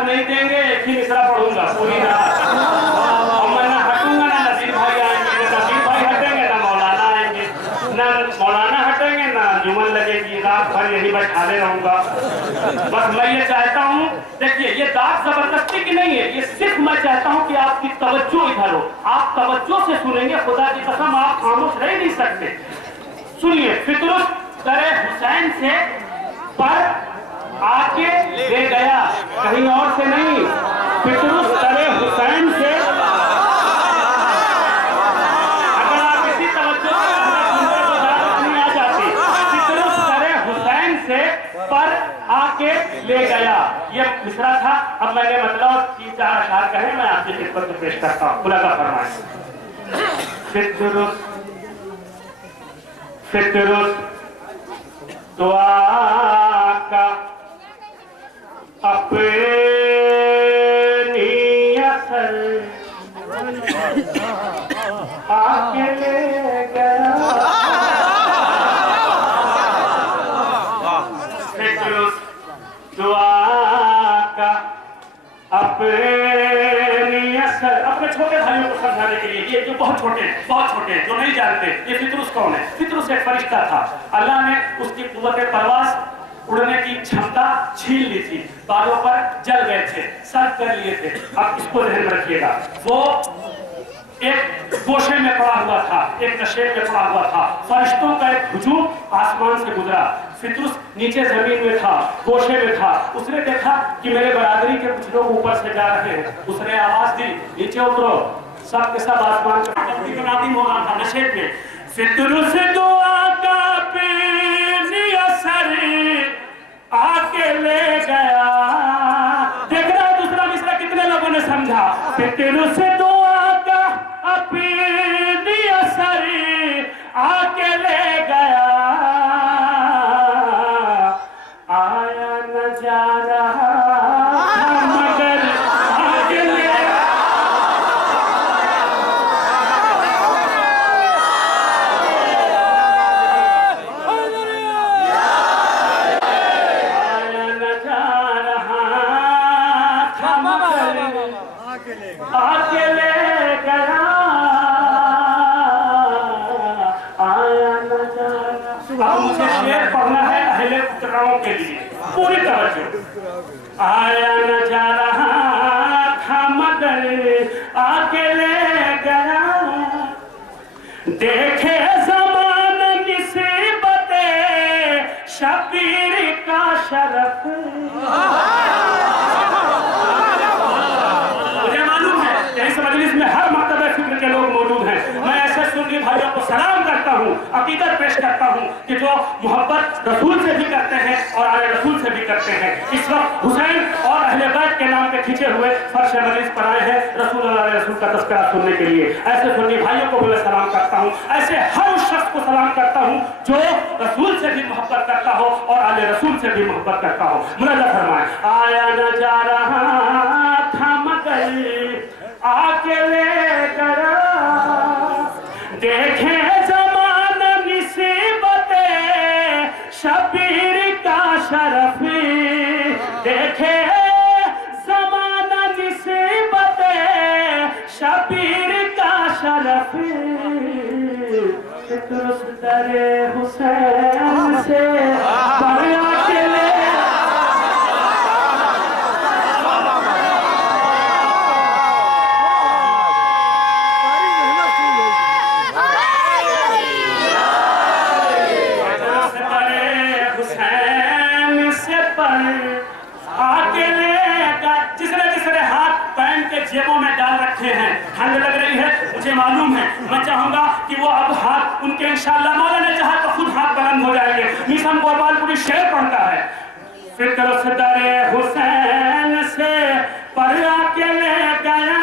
साथ नहीं देंगे, एक ही मिसरा पढ़ूंगा पूरी रात। और मैं ना हटूंगा, ना नसीर भाई आएंगे, ना नसीर भाई हटेंगे, ना मौलाना आएंगे, ना मौलाना हटेंगे, ना जुमन लगेगी। रात भर यही बैठाले रहूंगा। बस मैं ये चाहता हूँ, देखिए ये दाग जबरदस्ती की नहीं है, ये सिर्फ मैं चाहता हूँ कि आपकी तवज्जो इधर हो, आप तवज्जो से सुनेंगे। खुदा की कसम आप खामोश रह नहीं सकते। सुनिए, फितरुस दरे हुसैन से पर आके ले गया, कहीं और से नहीं। फितरुस दरे हुसैन से, अगर आप इसी तवज्जो नहीं आ जाती, फितरुस दरे हुसैन से पर आके ले गया, ये मिसरा था। अब मैंने मतलब 3-4 अशआर कहे, मैं आपकी खिदमत में पेश करता हूँ। खुलासा फरमाएं। फितरुस दुआ का अपनी असर आके ले गया। फितरुस दुआ का अपनी असर, अपने छोटे भाइयों को समझाने के लिए, ये जो बहुत छोटे हैं, जो नहीं जानते ये फितरुस कौन है। फितरुस एक फरिश्ता था, अल्लाह ने उसकी कुव्वत परवास, उड़ने की क्षमता छीन ली थी, बालों पर जल गए थे, सर कर लिए थे। अब इसको ध्यान में रखिएगा, वो एक गोशे में पड़ा हुआ था, एक नशेब में पड़ा हुआ था। फरिश्तों का एक हुजूम आसमान से गुजरा, फितरुस नीचे जमीन में था, गोशे में था। उसने देखा कि मेरे बरादरी के कुछ लोग ऊपर से जा रहे हैं। उसने आवाज दी, नीचे उतरो। सब के सब आसमान पे नादिम हो रहा था नशेब में। फितरुस दुआ का अपनी असर आके ले गया। देख रहा है दूसरा मिसरा कितने लोगों ने समझा। फितरुस दुआ का अपनी असर आके ले गया, आया न जा रहा मगर आके ले आया न जा रहा था मगर आके ले गया, आया न जा रहा। अब मुझे शेर पढ़ना है अहले पुत्राओं के लिए, पूरी तवज्जो। आया न जा रहा था मगर आके ले गया, देखे ज़मान निस्बते शबीर का शरफ। मुझे मालूम है इस मजलिस में हर मर्तबा फिक्र के लोग मौजूद हैं। मैं ऐसे सुन्नी भाइयों को सलाम करता हूँ, अकीदत पेश करता हूँ कि जो मोहब्बत रसूल से भी करते हैं और आले रसूल से भी करते हैं। इस वक्त हुसैन और अहले बैत के नाम पे खींचे हुए फर्श मजलिस पर आए हैं रसूल और आले रसूल का तज़किरा सुनने के लिए। ऐसे सुन्नी भाइयों को मैं सलाम करता हूँ, ऐसे हर उस शख्स को सलाम करता हूँ जो रसूल से भी मोहब्बत करता हो और आले रसूल से भी मोहब्बत करता हो। मुलाज़ा फरमाएं। आया न जा रहा था मगर आके ले गया, देखे ज़मान निस्बते शबीर का शरफ, देखे ज़मान निस्बते शबीर का शरफ। फितरुस दरे हुसैन से पर आके ले जेबों में डाल रखे हैं। ठंड लग रही है, मुझे मालूम है। मैं चाहूंगा कि वो अब हाथ उनके इंशाअल्लाह मौला ने चाहा तो खुद हाथ बुलंद हो जाएंगे। निशान गोपालपुरी शेर पढ़ता है। फितरुस दरे हुसैन से पर आके ले गया,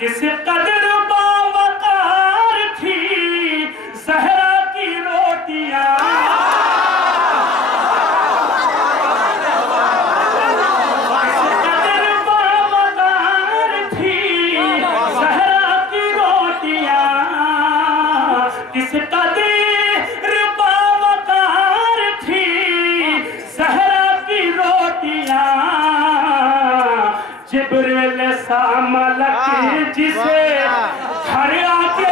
किस कदर बावकार थी ज़हरा की रोटियां। जिब्रील सा मलक जिसे घर आके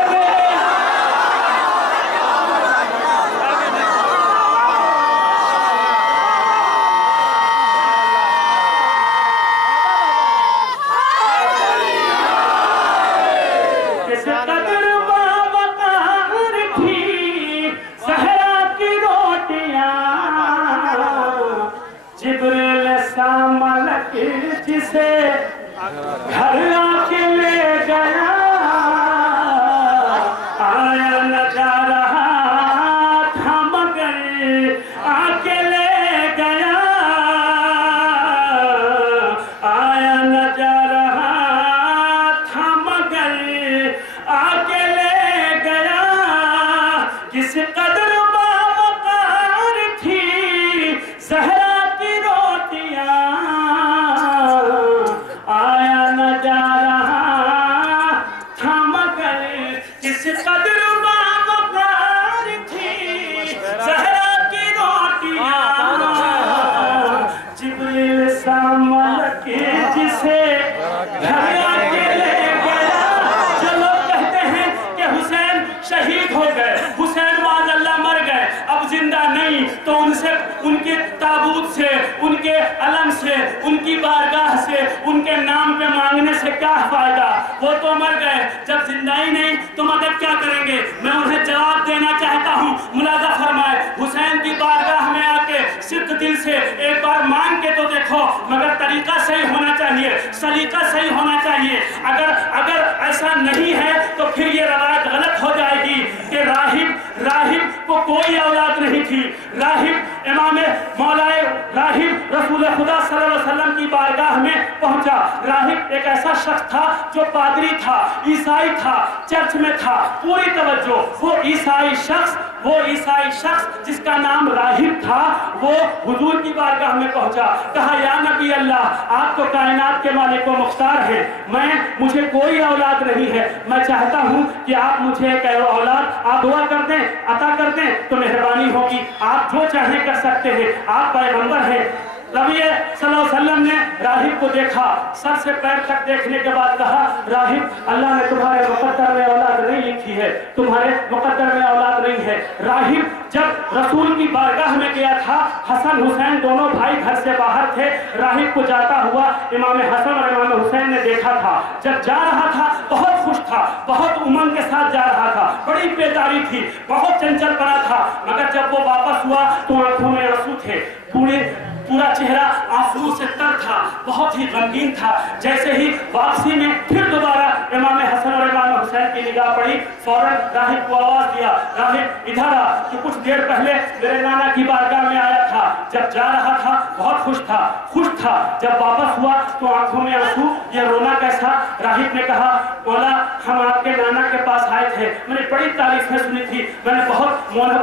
जिसे घर आके ले गया, आया न जा रहा था मगर आके ले गया, आया न जा रहा था मगर आके ले गया। किस कदर बावकार थी ज़हरा की रोटियां, आया न जा रहा था मगर किस कदर बावकार थी ज़हरा की रोटियां। जिब्रील सा मलक जिसे घर आके ले गया। जो लोग कहते हैं कि हुसैन शहीद हो गए, हुसैन माज़अल्लाह मर गए, अब जिंदा नहीं, तो उनसे, उनके ताबूत से, उनके अलम से, उनकी बारगाह से, उनके नाम पे मांगने से क्या फायदा? वो तो मर गए, जब जिंदा ही नहीं तो मदद क्या करेंगे? मैं उन्हें जवाब देना चाहता हूँ। मुलाजा फरमाए, हुसैन की बारगाह में आके सिद्ध दिल से एक बार मांग के तो देखो, मगर तरीका सही होना चाहिए, सलीका सही होना चाहिए। अगर ऐसा नहीं है तो फिर ये रवायत गलत हो जाएगी कि राहिब को कोई औलाद नहीं थी। राहिब इमाम मौलाए राहिब रसूल खुदा सल्लल्लाहु अलैहि वसल्लम की बारगाह में पहुंचा। राहिब एक ऐसा शख्स था जो पादरी था, ईसाई था, चर्च में था। पूरी तवज्जो, वो ईसाई शख्स जिसका नाम राहिब था, वो हुजूर की बारगाह में पहुंचा। कहा, या नबी अल्लाह, आप तो कायनात के मालिक व मुख्तार हैं, मुझे कोई औलाद नहीं है, मैं चाहता हूं कि आप मुझे एक औलाद आप दुआ कर दें, अता कर दें तो मेहरबानी होगी। आप जो चाहें कर सकते हैं, आप पैगंबर हैं। नबी सल्लल्लाहु अलैहि वसल्लम ने राहिब को देखा, सर से पैर तक देखने के बाद कहा, राहिब, अल्लाह ने तुम्हारे मुकद्दर में औलाद नहीं लिखी है, तुम्हारे मुकद्दर में औलाद नहीं है। राहिब जब रसूल की बारगाह में गया था, हसन हुसैन दोनों भाई घर से बाहर थे। राहिब को जाता हुआ इमाम हसन और इमाम हुसैन ने देखा था। जब जा रहा था बहुत खुश था, बहुत उमंग के साथ जा रहा था, बड़ी बेदारी थी, बहुत चंचल पड़ा था। मगर जब वो वापस हुआ तो आंखों में आंसू थे, पूरा चेहरा आंसू से तर था, बहुत ही गमगीन था। जैसे ही वापसी में फिर दोबारा इमाम हसन और इमाम हुसैन की निगाह पड़ी, फौरन राहिब को आवाज दिया, राहिब इधर आ, कि कुछ देर पहले मेरे नाना की बारगाह में आया था। जब जा रहा था बहुत खुश था, जब वापस हुआ तो आंखों में आंसू, ये रोना कैसा? राहिब ने कहा, मौला, हम आपके नाना के पास आए थे, मैंने बड़ी तारीफें सुनी थी, मैंने बहुत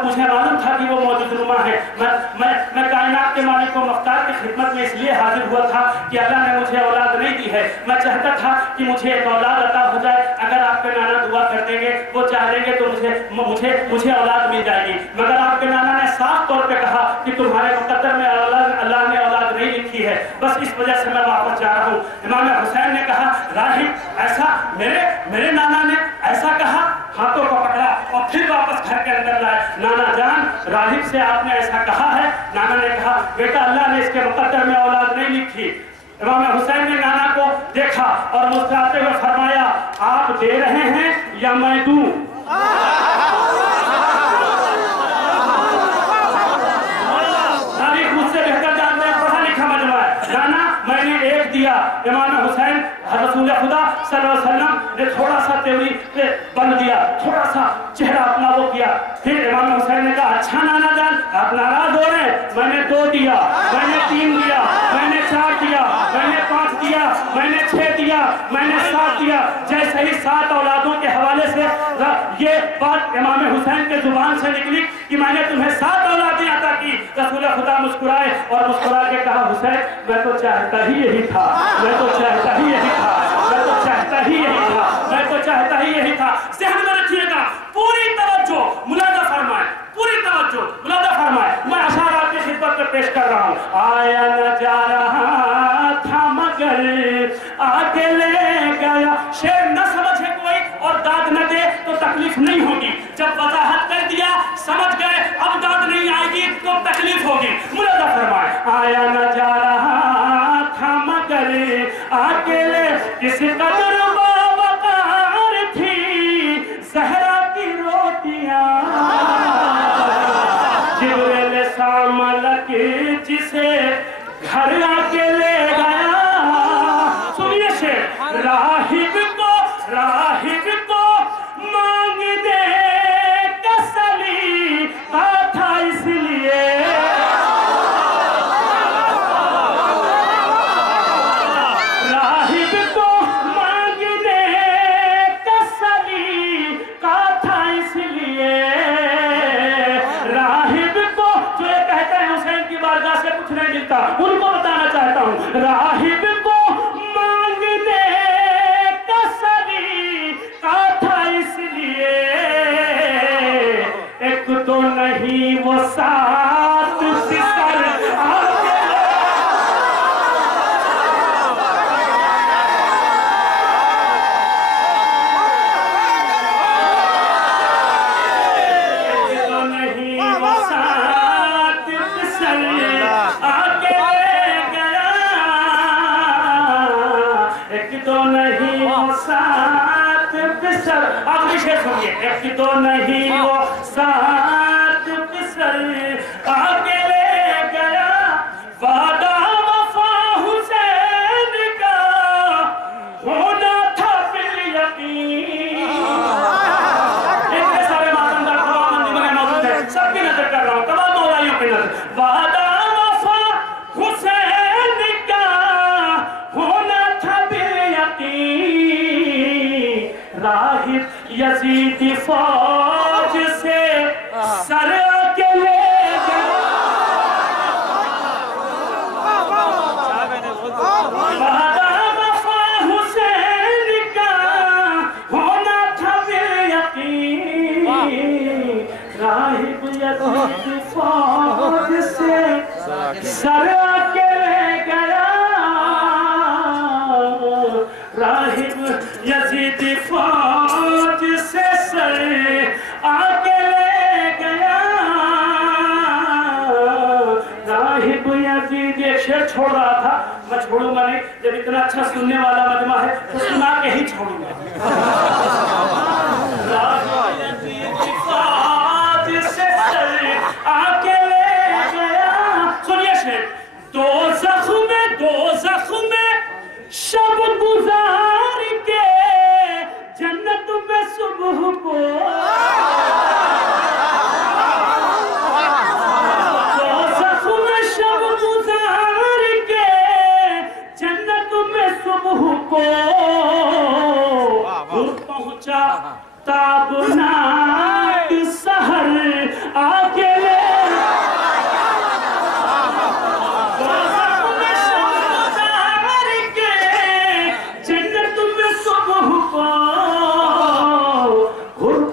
मुझे मालूम था कि वो मौजूदनुमा है। मैं कायनात के मालिक को मुख्तार की खिदमत में इसलिए हाजिर हुआ था कि अल्लाह ने मुझे औलाद नहीं दी है, मैं चाहता था कि मुझे एक औलाद अता हो जाए। अगर आपके नाना दुआ कर देंगे, वो चाह देंगे तो मुझे औलाद मिल जाएगी। मगर आपके नाना ने साफ तौर पे कहा कि तुम्हारे मुकद्दर में अल्लाह ने औलाद नहीं लिखी है, बस इस वजह से मैं वापस जा रहा हूँ। इमाम हुसैन ने कहा, राहिब, ऐसा मेरे नाना ने ऐसा कहा? हाथों को पकड़ा और फिर वापस घर के अंदर लाए। नाना जान, राहिब से आपने ऐसा कहा है? नाना ने कहा, बेटा, अल्लाह ने इसके मुकद्दर में औलाद नहीं लिखी। इमाम हुसैन ने नाना को देखा और मुस्कुराते हुए फरमाया, आप दे रहे हैं या मैं दूं? तारीख मुझसे बेहतर जानते हैं, पढ़ा लिखा मजमा है। नाना, मैंने एक दिया। इमाम हुसैन रसूल खुदा सल्लल्लाहु अलैहि वसल्लम ने थोड़ा सा तेवरी पे बंद दिया, थोड़ा सा चेहरा अपना वो किया। फिर इमाम हुसैन ने कहा, अच्छा नाना जान, आप नाराज हो रहे हैं? मैंने 2 दिया, मैंने 3 दिया, मैंने 4 दिया, मैंने 5 दिया, मैंने 6 दिया, मैंने 7 दिया। जैसे ही 7 औलादों के हवाले से ये बात इमाम हुसैन के जुबान से निकली कि मैंने तुम्हें 7 औलादें अता की, रसूल खुदा मुस्कुराए और मुस्कुरा के कहा, हुसैन, मैं तो चाहता ही यही था, मैं तो चाहता ही यही था, मैं तो चाहता ही यही था, मैं तो चाहता ही यही था। ज़हन में रखिएगा, पूरी तवज्जो, मुलाजा फरमाए, पूरी तवज्जो, मुलाजा फरमाए। मैं अशार आपकी खिदमत में पेश कर रहा हूँ। आया न जा रहा था मगर तकलीफ होगी। मुलाजा फरमाए, आया न जा रहा था मगर अकेले किस कदर बावकार थी सहरा की रोटियां, जिब्रील सा मलक जिसे घर आके ले गया। सुनिए शेर, राहिब को मांग दे कसली था इसलिए, राहिब को मांग दे कसली था इसलिए, राहिब को जो ये कहते हैं हुसैन की बारगाह से कुछ नहीं मिलता, उनको बताना चाहता हूँ, राहिब को मांग दे कसली था इसलिए, एक तो नहीं वो सात सितर एक तो नहीं वो साथ पिसल आके ले गया, वादा वफा हुसैन का होना था बिल यकीन। इतने सारे मातमदार तमाम मंदी में मौजूद है, सबकी नजर कर रहा हूँ, तमाम मौलाइयों की नजर। वादा वफा हुसैन का होना था बिल यकीन, राहिब यजीद फौज से सर के ले गया, वादा वफा हुसैन का होना था बिल यकीन, राहिब यजीद फौज से सर के ले गया, राहिब यजीद फौज से सर आके ले गया, राहिब यजीद। एक शेर छोड़ रहा था, मैं छोड़ूंगा नहीं, जब इतना अच्छा सुनने वाला मजमा है तो सुना के ही छोड़ूंगा। राहिब यजीद फौज से सर आके ले गया। सुनिए शेर, दो जख्म में शब गुजार के जन्नत में सुबह को, दो जख्म में शब गुजार के जन्नत में सुबह को, पहुंचा ताबनाक सहर आके ले,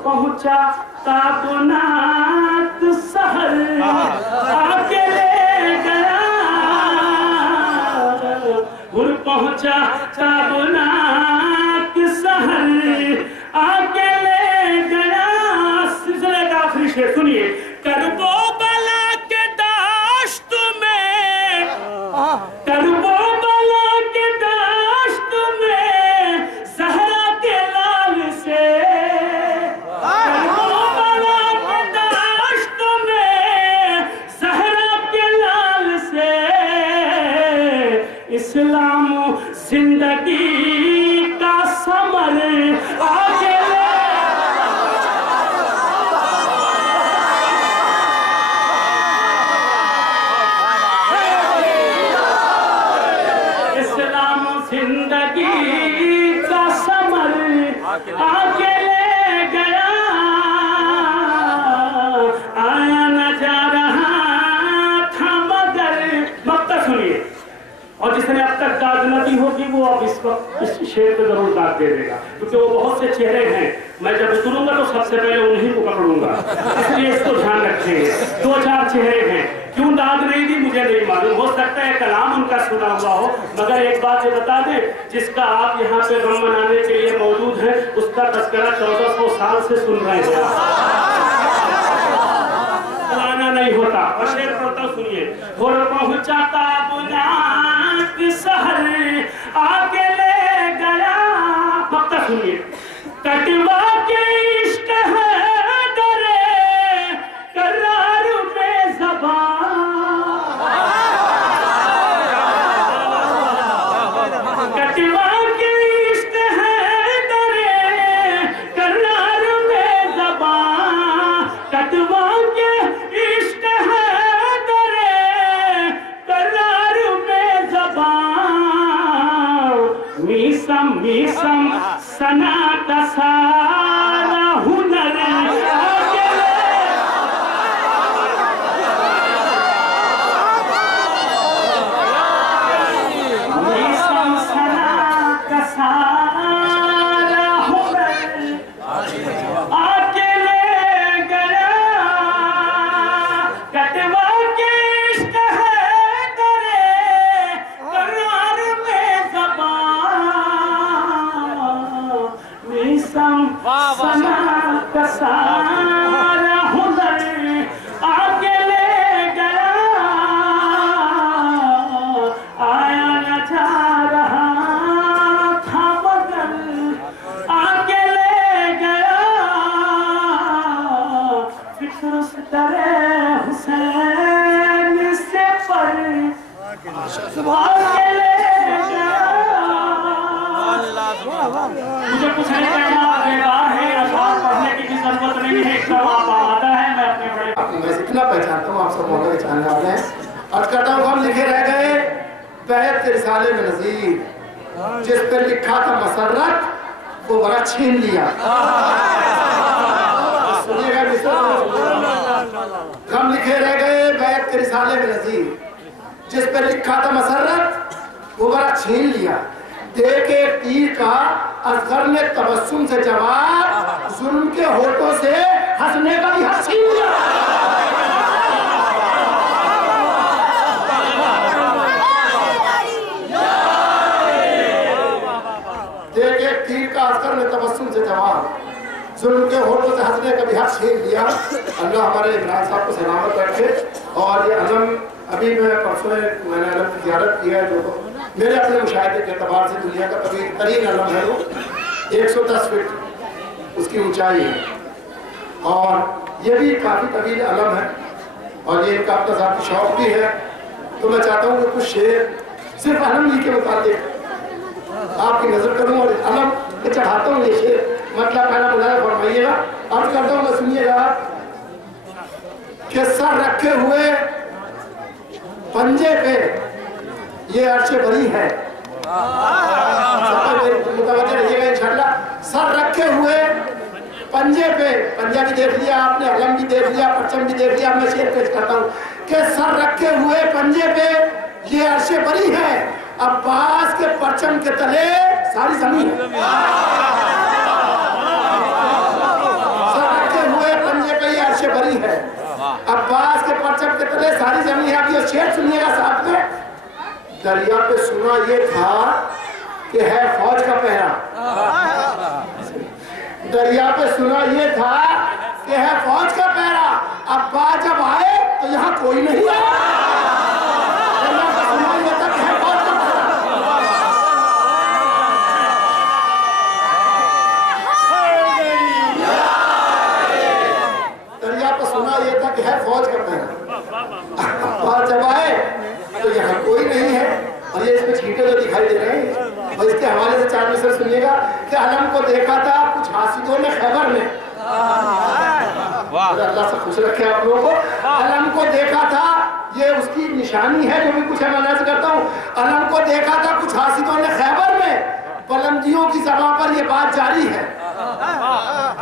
पहुंचा ताबनाक सहर आके ले गया, पहुंचा ताबनाक सहर आके ले गया। सिलसिले का आखिरी शेर सुनिए, करबला के दाश्त में, करबला के दाश्त में सहरा के लाल से, इस्लाम जिंदगी का समर आगे ले, इस्लाम जिंदगी का समर आगे ले गया, आया न जा रहा था मगर। मक्ता सुनिए, और जिसने अब तक दाद न दी होगी वो अब इस वक्त इस शेर पे जरूर दाद दे देगा, क्योंकि वो बहुत से चेहरे हैं, मैं जब उतरूंगा तो सबसे पहले उन्हीं को पकड़ूंगा, इसलिए इसको ध्यान रखेंगे। 2-4 चेहरे हैं, क्यों दाद नहीं दी मुझे नहीं मालूम, हो सकता है कलाम उनका सुना हुआ हो, मगर एक बात ये बता दें, जिसका आप यहाँ पे गम मनाने के लिए मौजूद हैं उसका तस्करा 1400 साल से सुन रहे हैं। नहीं होता। और शेर पढ़ता हूँ, सुनिए। और पहुंचाता बुनाक शहर आके ले गया, अब तक सुनिए। कटवा के इश्क है डरे करार में ज़बान, कटवा के इश्क है डरे करार में ज़बान, कटवा के इश्क है डरे करार में ज़बान। मीसम मीसम सना का सारा हुनर मीसम सना का सारा हुनर आके ले गया, कटवा के इश्क है डरे करार में ज़बान। मीसम सना का सारा हुनर आके ले गया, आया न जा रहा था मगर आके ले गया। फिक्र उस तरह हुसैन से पर आके ले गया। मुझे कुछ नहीं कहना, बेकार है, अशआर पढ़ने की भी जरूरत नहीं है, जवाब आता है। मैं अपने बड़े मैं जितना पहचानता हूँ आप सब मौका पहचानने वाले हैं। अर्ज करता हूँ, हम लिखे रह गए बैत रिसाले में नजीर, जिस पे लिखा था मसरत वो बड़ा छीन लिया। सुनिएगा, हम लिखे रह गए बैत रिसाले में नजीर, जिस पे लिखा था मसरत वो बड़ा छीन लिया। दे के तीर का असगर ने तबस्सुम से जवाब, जुल्म के होठों से हंसने का भी हंस छीन लिया। दे के तीर का असगर ने तबस्सुम से जवाब, जुल्म के होठों से हंसने का भी हक छीन लिया। अल्लाह हमारे इमरान साहब को सलामत रखे। और ये अलम अभी मैं परसों मैंने अलम की ज़ियारत की है, जो मेरे अपने मुशाहिदे के एतबार से दुनिया का कबीर तरीन अलम है। वो 110 फीट उसकी ऊंचाई है और ये भी काफ़ी तवील अलम है और ये इनका अपना ज़ाती शौक भी है। तो मैं चाहता हूँ कि कुछ शेर सिर्फ अलम ही के मुताबिक आपकी नजर करूँ और अलम पे चढ़ाता हूँ ये शेर, मतलब पहला मुझे फरमाइएगा। अर्ज करता हूँ, मैं सुनिएगा कि सर रखे हुए पंजे पे ये अर्शे बरी है। मुतवज्जो रहिएगा इंशाअल्लाह। सर रखे हुए पंजे पे, पंजा भी देख लिया आपने, अलम भी देख लिया, परचम भी देख लिया। मैं शेर पेश करता हूँ कि सर रखे हुए पंजे पे ये अर्शे बरी है, अब्बास के परचम के तले सारी जमीन है। सर रखे हुए पंजे पे ये अर्शे बरी है, अब्बास के परचम के तले सारी जमीन है। अब ये शेर सुनिएगा साथ में। दरिया पे सुना ये था कि है फौज का पहरा, दरिया पे सुना ये था कि है फौज का पहरा, अब्बास जब आए तो यहाँ कोई नहीं आया। दरिया पे सुना ये था कि है फौज का पहरा, दरिया पे सुना ये था कि है फौज का पहरा, अब्बास जब आए तो यहाँ कोई नहीं है। और ये इसमें छींटे जो दिखाई दे रहे हैं, और इसके हवाले से चार मिसर सुनिएगा कि अलम को देखा था कुछ हासिदों ने खैबर में। अल्लाह से खुश रखे आप लोगों को। अलम को देखा था, ये उसकी निशानी है जो भी कुछ है मैं नज़र करता हूँ। अलम को देखा था कुछ हासिदों ने खैबर में, बुलंदियों की ज़बान पर ये बात जारी है।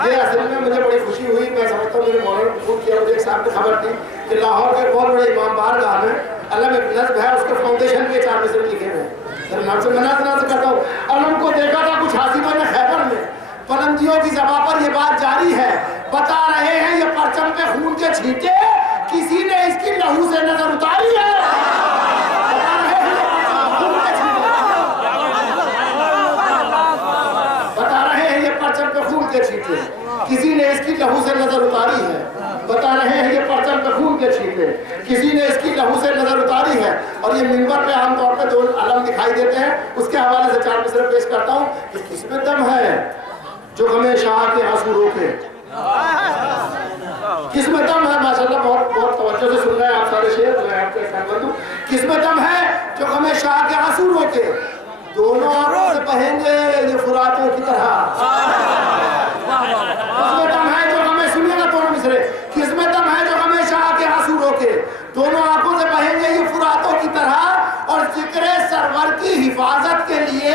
ये असल में मुझे बड़ी खुशी हुई। मैं समझता हूँ मेरे मौलाना खूब किया, मुझे एक साहब ने खबर दी कि लाहौर के बहुत बड़े इमाम बारगाह में अलम एक नस्ब है, उसके फाउंडेशन के 4 मिसर लिखे हुए हैं। नाम से मना करता हूँ। अलम को देखा था कुछ हासिदों ने खैबर में, बुलंदियों की ज़बान पर ये बात जारी है, बता रहे हैं ये परचम पे खून के छींटे, किसी ने इसकी लहू से नजर उतारी है। बता रहे हैं ये परचम पे खून के छींटे, किसी ने इसकी लहू से नजर उतारी है। बता रहे हैं ये परचम पे खून के छींटे, किसी ने इसकी लहू से नजर उतारी है। और ये मिंबर पे आमतौर पे 2 अलम दिखाई देते हैं, उसके हवाले से 4 मिसरे पेश करता हूँ कि किसमें दम है जो हमें शाह के आंसू रोके। किसमें दम है, माशाल्लाह बहुत बहुत तवज्जो से सुन रहे हैं आप सारे शेर, मैं आपके साथ हूँ। किसमें दम है जो हमें शाह के आंसू रोके, दोनों आंखों से बहेंगे ये फुरातों की तरह। किसमें दम है जो हमें, सुनिएगा दोनों मिसरे, किसमें दम है जो हमें शाह के आंसू रोके, दोनों आंखों से बहेंगे ये फुरातों की तरह। और जिक्र सरवर की हिफाजत के लिए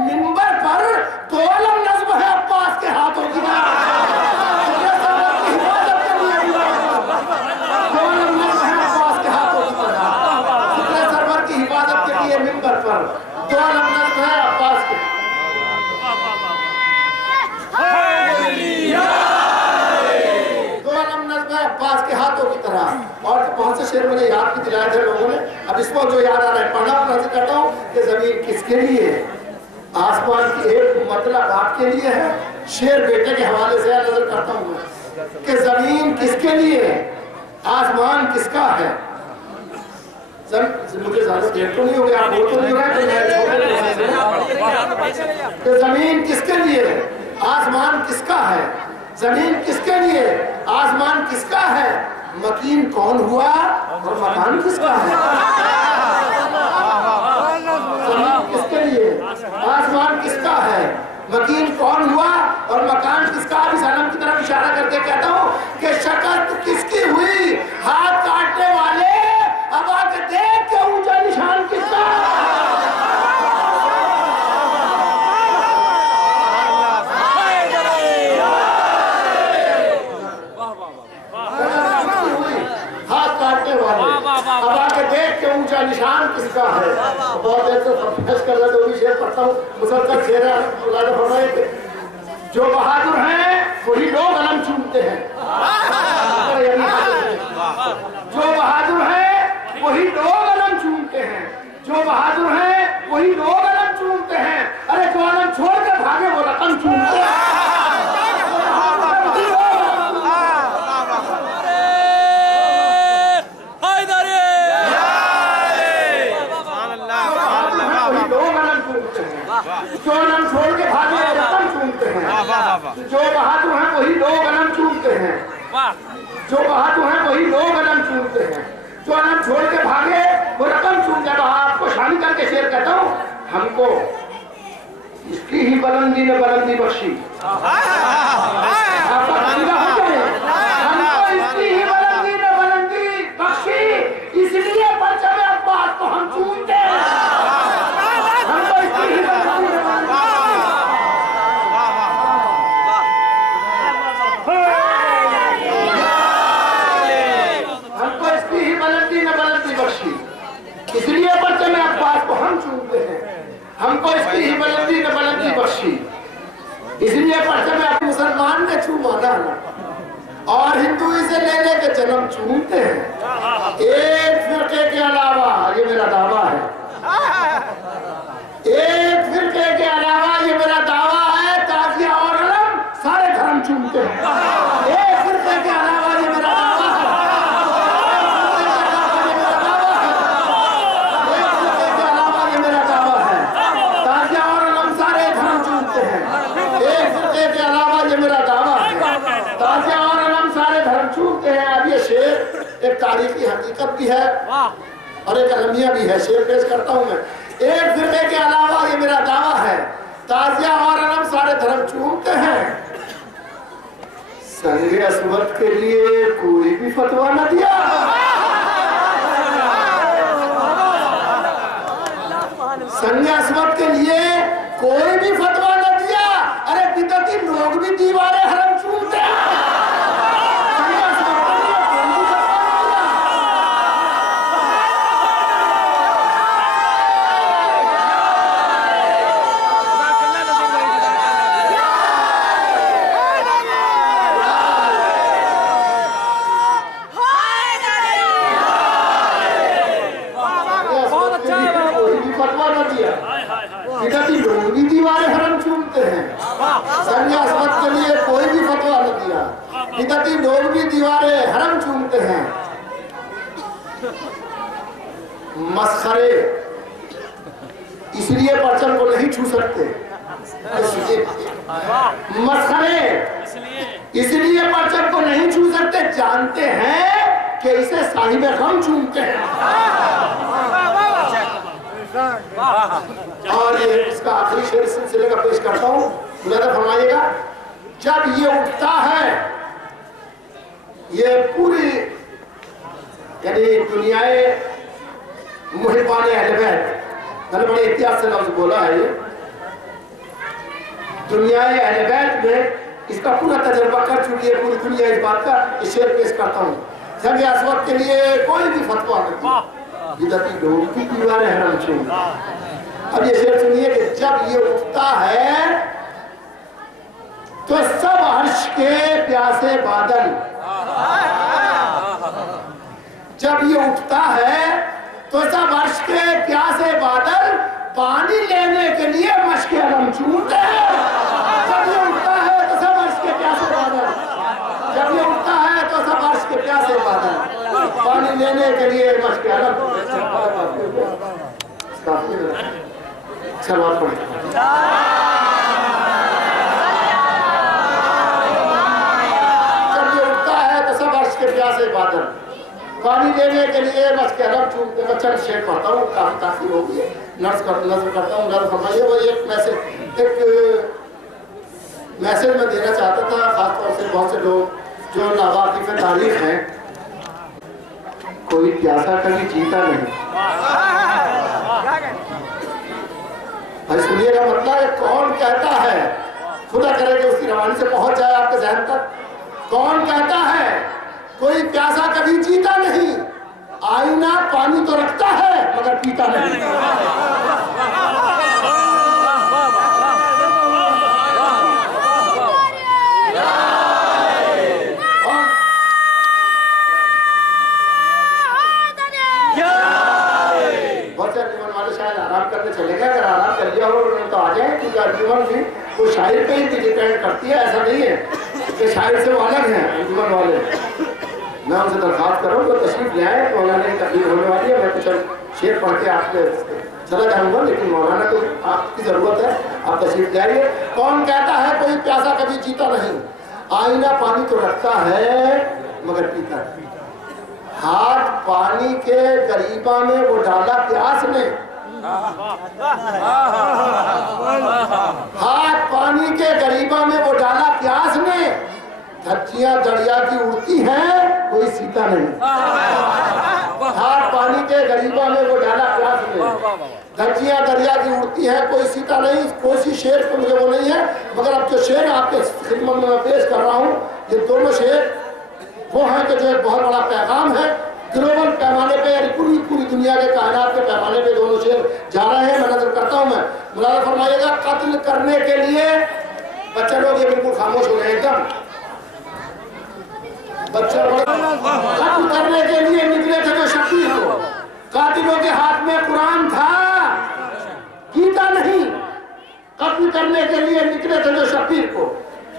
मिंबर पर 2 अलम नस्ब है अब्बास के हाथों की तरह। जिक्र सरवर की हिफाजत के लिए 2 अलम नस्ब है अब्बास के हाथों की तरह। जिक्र सरवर की हिफाजत के लिए मिंबर पर 2 अलम नस्ब है अब्बास के। अब्बास के हाथों की तरह। और बहुत से शेर मुझे याद भी दिलाए थे लोगों ने, अब इसको जो याद आ रहा है पढ़ना नजर करता हूँ कि जमीन किसके लिए है, आसमान की एक मतलब आपके लिए है। शेर बेटे के हवाले से नजर करता हूँ कि जमीन किसके लिए है, आसमान किसका है। मुझे ज्यादा देर तो नहीं हो गया, आप बोल तो नहीं हो रहा कि जमीन किसके लिए है, आसमान किसका है। जमीन किसके लिए, आसमान किसका है, मकीन कौन हुआ और मकान किसका है। जमीन किसके लिए, आसमान किसका है, मकीन कौन हुआ और मकान किसका। अब इस अलम की तरफ इशारा करके कहता हूँ कि शक्ल किसकी हुई, हाथ काटने वाले अब आके देख के ऊंचा निशान किसका। अब आके देख के ऊंचा निशान किसका है। बहुत देर से फरमाइश कर रहे तो भी शेर पढ़ता हूँ, मुसलसल शेर है। जो बहादुर हैं वही लोग अलम चूमते हैं, जो बहादुर हैं वही लोग अलम चूमते हैं, जो बहादुर हैं वही लोग अलम चूमते हैं। अरे जो अलम छोड़ के भागे वो रकम चूमते हैं। जो अलम छोड़ के भागे वो रकम चूमते हैं। जो बहादुर हैं वही लोग अलम चूमते हैं, जो बहादुर हैं वही लोग अलम चूमते हैं। जो अलम छोड़ के भागे वो रकम चूमते हैं। आपको शामिल करके शेर कहता हूँ, हमको इसकी ही बुलंदी ने बुलंदी बख्शी। आपका पूरा हो जाए, हमको इसकी ही बुलंदी ने बुलंदी बख्शी, इसलिए परचम अब्बास को हम चूमते हैं। हमको इसकी ही बुलंदी ने इसलिए परचम अब्बास को हम चूमते हैं। हमको इसकी ही बुलंदी ने बुलंदी बख्शी, इसलिए परचम मुसलमान ने चूमा ना और हिंदू इसे ले लेके जन्म चूमते हैं। एक फिरके के अलावा, ये मेरा दावा है, एक फिरके के अलावा ये मेरा दावा है, ताजिया और अलम सारे धर्म चूमते हैं। एक फिरके के अलावा ये मेरा दावा है, एक तारीखी हकीकत भी है और एक अलमिया भी है। शेर पेश करता हूं मैं। एक फिरके के अलावा ये मेरा दावा है, ताजिया और अलम सारे धर्म चूमते हैं। संगे असमत के लिए कोई भी फतवा न दिया, संगे असमत के लिए कोई भी फतवा न दिया। अरे बिदअती लोग भी दीवारे हरम चूमते हैं। लोग भी दीवारे हरम चूमते हैं। संगे असमत के लिए कोई भी फतवा न दिया, बिदअती लोग भी दीवारे हरम चूमते हैं। मस्खरे, इसलिए परचम को नहीं छू सकते, मस्खरे इसलिए परचम को नहीं छू सकते, जानते हैं कि इसे साहिब गम चूमते हैं। और ये इसका आखिरी शेर सिलसिले का पेश करता हूँ, मुलाजा फरमाइएगा। जब ये उठता है, ये पूरी यानी दुनियाए मुहिबान अहले बैत, मैंने बड़े एहतियात से लफ्ज बोला है, ये दुनियाए अहले बैत में इसका पूरा तजर्बा कर चुकी है पूरी दुनिया इस बात का। इस शेर पेश करता हूँ। जब असवद के लिए कोई भी फतवा नहीं, इधर की डोर की दीवारें हरम छूम। अब ये शेर सुनिए कि जब ये उठता है तो सब अर्श के प्यासे बादल, जब ये उठता है तो सब अर्श के प्यासे बादल पानी लेने के लिए मशके अलम चूमते हैं। जब ये उठता है तो सब अर्श के प्यासे बादल, जब ये उठता है तो सब अर्श के प्यासे बादल पानी लेने के लिए मशके अलम। सलवात पढ़े। जब ये उठता है तो सब अर्श के प्यासे बादल पानी लेने के लिए मशके अलम चूमते हैं। चल शेर पढ़ता हूँ, काफी काफी हो गई, नजर करता हूँ। नजर फरमाइए। वो एक मैसेज मैं देना चाहता था, खासतौर से बहुत से लोग जो नावाकिफ तारीख हैं। कोई प्यासा कभी जीता नहीं। भाई सुनिएगा, मतलब है कौन कहता है, खुदा करे कि उसकी रवानी से पहुंच जाए आपके जहन तक। कौन कहता है कोई प्यासा कभी जीता नहीं? आईना पानी तो रखता है मगर पीता नहीं। शायद आराम करने चले गए, अगर आराम कर लिया हो तो आ जाए, क्योंकि अंजुमन भी वो शायर पे ही डिपेंड करती है। ऐसा नहीं है कि शायर से वो अलग है अंजुमन वाले। मैं उनसे दरखास्त करूँ तो तशरीफ ले आए, मौलाना की तकलीफ होने वाली है। मैं कुछ शेर पढ़ के आपके चला जाऊंगा, लेकिन मौलाना को आपकी जरूरत है, आप तशरीफ ले आइए। कौन कहता है कोई प्यासा कभी जीता नहीं? आईना पानी तो रखता है मगर पीता नहीं। हाथ पानी के गरीबा में वो डाला प्यास ने, हाथ पानी के गरीबा में वो डाला प्यास ने। धज्जियां दरिया की उड़ती हैं, कोई सीता नहीं। हाथ पानी के गरीबा में वो डाला प्यास ने, धज्जियां दरिया की उड़ती हैं, कोई सीता नहीं। कोई शेर तो मुझे वो नहीं है, मगर अब जो शेर आपके खिदमत में मैं पेश कर रहा हूँ, ये दोनों शेर वो हैं कि जो एक बहुत बड़ा पैगाम है ग्लोबल पैमाने पे, यानी पूरी दुनिया के कायनात के पैमाने पे दोनों शेर जा रहे हैं। मैं नजर करता हूँ। मैं मुलाजा फरमाइएगा। कत्ल करने के लिए बच्चे लोग ये बिल्कुल खामोश हो गए एकदम। बच्चे कत्ल करने के लिए निकले थे जो शकील को, कातिलों के हाथ में कुरान था, गीता नहीं। कत्ल करने के लिए निकले थे जो शकील को,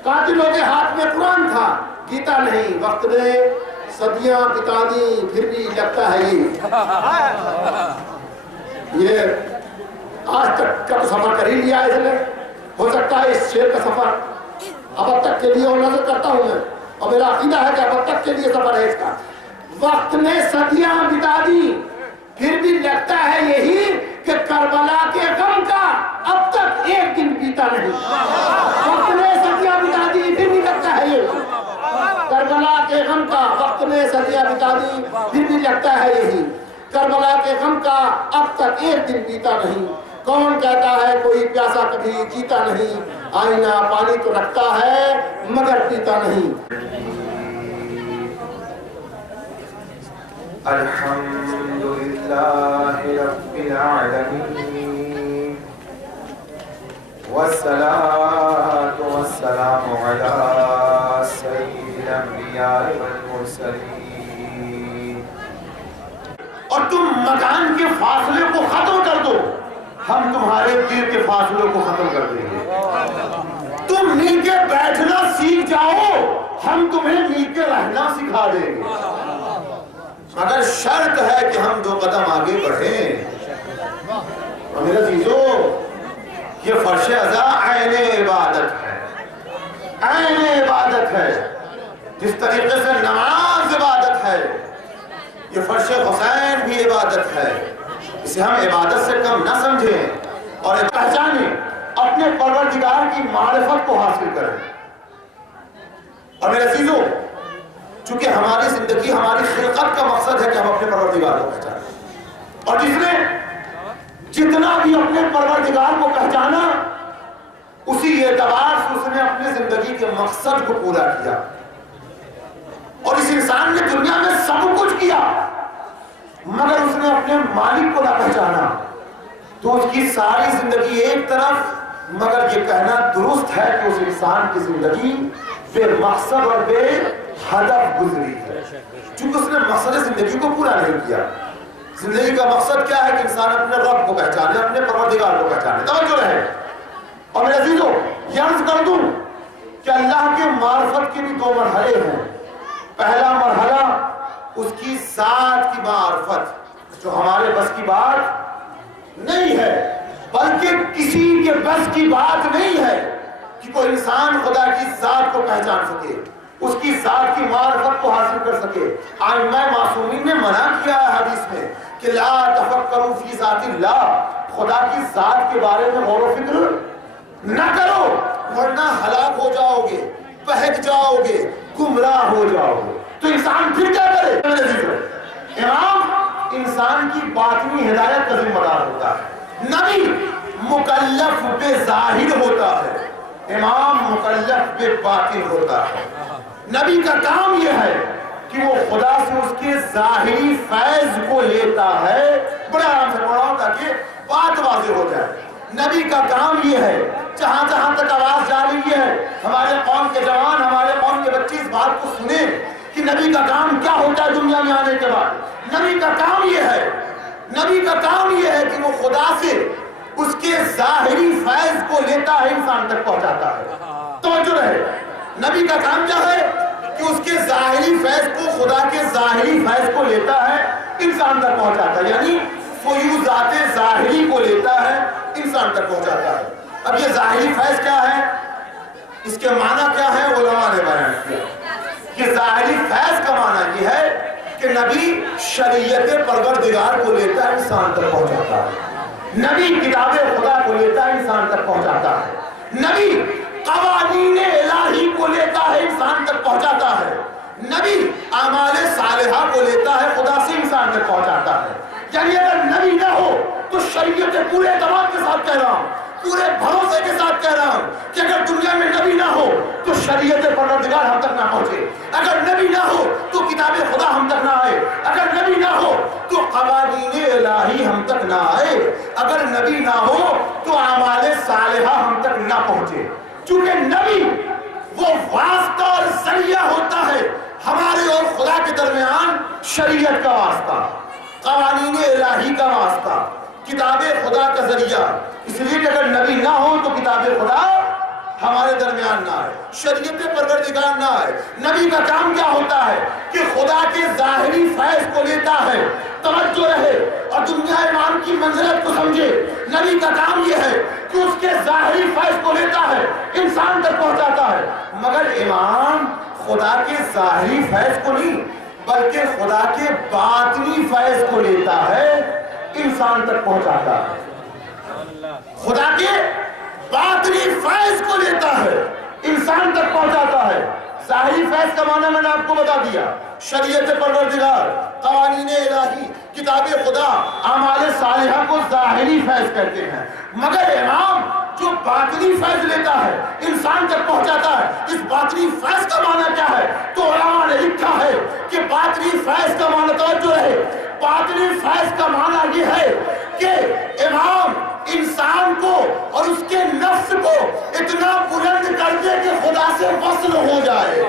कातिलों के हाथ में कुरान था, गीता नहीं। वक्त ने सदियां बिता दी, फिर भी लगता है ये आज तक का सफर कर ही लिया इसने। हो सकता है इस शेर का सफर अब तक के लिए नजर करता हूं मैं, और मेरा अकीदा है कि अब तक के लिए सफर है इसका। वक्त ने सदियां बिता दी, फिर भी लगता है यही कि करबला के गम का अब तक एक दिन बीता नहीं। वक्त ने सदियां बिता दी, फिर भी लगता है ये करबला के गम का। वक्त ने सदियां बिता दी, फिर भी लगता है यही करबला के गम का अब तक एक दिन बीता नहीं। कौन कहता है कोई प्यासा कभी जीता नहीं? आईना पानी तो रखता है मगर पीता नहीं। अल्हम्दुलिल्लाहि रब्बिल आलमीन वस्सलातु वस्सलामु अला सय्यिदिल अंबिया वल मुरसलीन। और तुम मकान के फासले को खत्म कर दो, हम तुम्हारे दिल के फासलों को खत्म कर देंगे। तुम मिलके बैठना सीख जाओ, हम तुम्हें मिलके रहना सिखा देंगे। मगर शर्त है कि हम 2 कदम आगे बढ़ें। और मेरे अजीजों, ये फर्श अज़ा आईने इबादत है, आईने इबादत है। जिस तरीके से नमाज इबादत है, ये फर्श हुसैन भी इबादत है। इसे हम इबादत से कम ना समझें और पहचाने, अपने परवरदिगार की मारिफत को हासिल करें। और मेरे अजीजों, चूंकि हमारी जिंदगी, हमारी खिलकत का मकसद है कि हम अपने परवरदिगार को पहचानें, और जिसने जितना भी अपने परवरदिगार को पहचाना, उसी एतबार से उसने अपनी जिंदगी के मकसद को पूरा किया। और इस इंसान ने दुनिया में सब कुछ किया, मगर उसने अपने मालिक को ना पहचाना, तो उसकी सारी जिंदगी एक तरफ। मगर ये कहना दुरुस्त है कि उस इंसान की जिंदगी बेमकसद और बेहदफ गुजरी है, क्योंकि उसने मकसद जिंदगी को पूरा नहीं किया। जिंदगी का मकसद क्या है कि इंसान अपने रब को पहचाने, अपने परवरदिगार को पहचाने। तवज्जो रहे। और मेरे अजीजों, ये अर्ज कर दूं कि अल्लाह के मार्फत के भी 2 मरहले हैं। पहला मरहला उसकी जात की मार्फत, जो हमारे बस की बात नहीं है, बल्कि किसी के बस की बात नहीं है कि कोई इंसान खुदा की जात को पहचान सके, उसकी जात की मार्फत को हासिल कर सके। आइम्मा मासूमीन ने मना किया है हदीस में कि ला तफक्करू फी जातिल्लाह, खुदा की जात के बारे में गौर व फिक्र न करो, वरना हलाक हो जाओगे, बहक जाओगे, गुमराह हो जाओगे। तो इंसान फिर क्या करे? इमाम इंसान की बातिनी हिदायत का जिम्मेदार होता है, नबी मुकल्लफ पे जाहिर होता है, इमाम मुकल्लफ पे बातिन होता है। नबी का काम यह है कि वो खुदा से उसके जाहिरी फैज को लेता है। बड़े आराम से पढ़ा ताकि बात वाज़ेह हो जाए। नबी का काम यह है, जहां जहां तक आवाज जा रही है, हमारे कौम के जवान, हमारे कौम के बच्चे इस बात को सुने कि नबी का काम क्या होता है दुनिया में आने के बाद। नबी का काम यह है, नबी का काम यह है कि वो खुदा से उसके जाहिरी फैज को लेता है, इंसान तक पहुंचाता है। तो जो रहे, नबी का काम क्या है कि उसके जाहिरी फैज को, खुदा के जाहिरी फैज को लेता है, इंसान तक पहुंचाता है, यानी फयूज़ाते जाहिरी को लेता है, इंसान तक पहुंचाता है। अब ये जाहिरी फैज क्या है, इसके माना क्या है, उलमा ने बयान किया कि जाहिरी फैज का माना ये है कि नबी शरीयत परवरदिगार को लेता है, इंसान तक पहुंचाता है। नबी किताबे खुदा को लेता है, इंसान तक पहुंचाता है। नबी कवानीन इलाही को लेता है, इंसान तक पहुंचाता है। नबी आमाले सालिहा को लेता है, खुदा से इंसान तक पहुंचाता है। यानी अगर नबी ना हो तो शरीयत पूरे एतमाद के साथ कह रहा हूं, पूरे भरोसे के साथ कह रहा हूं कि अगर दुनिया में नबी ना हो तो शरीयत परवरदिगार हम तक ना पहुंचे। अगर नबी ना हो तो किताबे खुदा हम तक ना आए। अगर नबी ना हो तो कवानीन इलाही हम तक ना आए। अगर नबी ना हो तो आमाले सालिहा हम तक ना पहुंचे। चूंकि नबी वो वास्ता और जरिया होता है हमारे और खुदा के दरमियान, शरीयत का वास्ता, कवानीन इलाही का वास्ता, किताबे खुदा का जरिया। इसलिए कि अगर नबी ना हो तो किताबे खुदा हमारे दरमियान ना आए, शरीयत परवरदिगार ना आए। नबी का काम क्या होता है कि खुदा के जाहिरी फैज को लेता है, तवज्जो रहे और दुनिया इमाम की मंजिलत को समझे। नबी का काम यह है कि उसके जाहिरी फैज को लेता है, इंसान तक पहुंचाता है। मगर इमाम खुदा के जाहिरी फैज को नहीं, बल्कि खुदा के बातिनी फैज को लेता है, इंसान तक पहुंचाता है। खुदा के बातिनी फैज को लेता है, इंसान तक पहुंचाता है। जाहिरी फैज का माना मैंने आपको बता दिया, शरीयत परवरदिगार, कवानीन इलाही, किताबे खुदा, आमाले सालिहा को जाहिरी फैज कहते हैं। मगर इमाम जो बातिनी फैज लेता है, इंसान तक पहुंचाता है। इस बातिनी फैज का माना क्या है? तो उलमा ने लिखा है कि बातिनी फैज का माना, तवज्जो रहे, बातिनी फैज का माना यह है कि इमाम इंसान को और उसके नफ्स को इतना बुलंद कर दे कि खुदा से वस्ल हो जाए।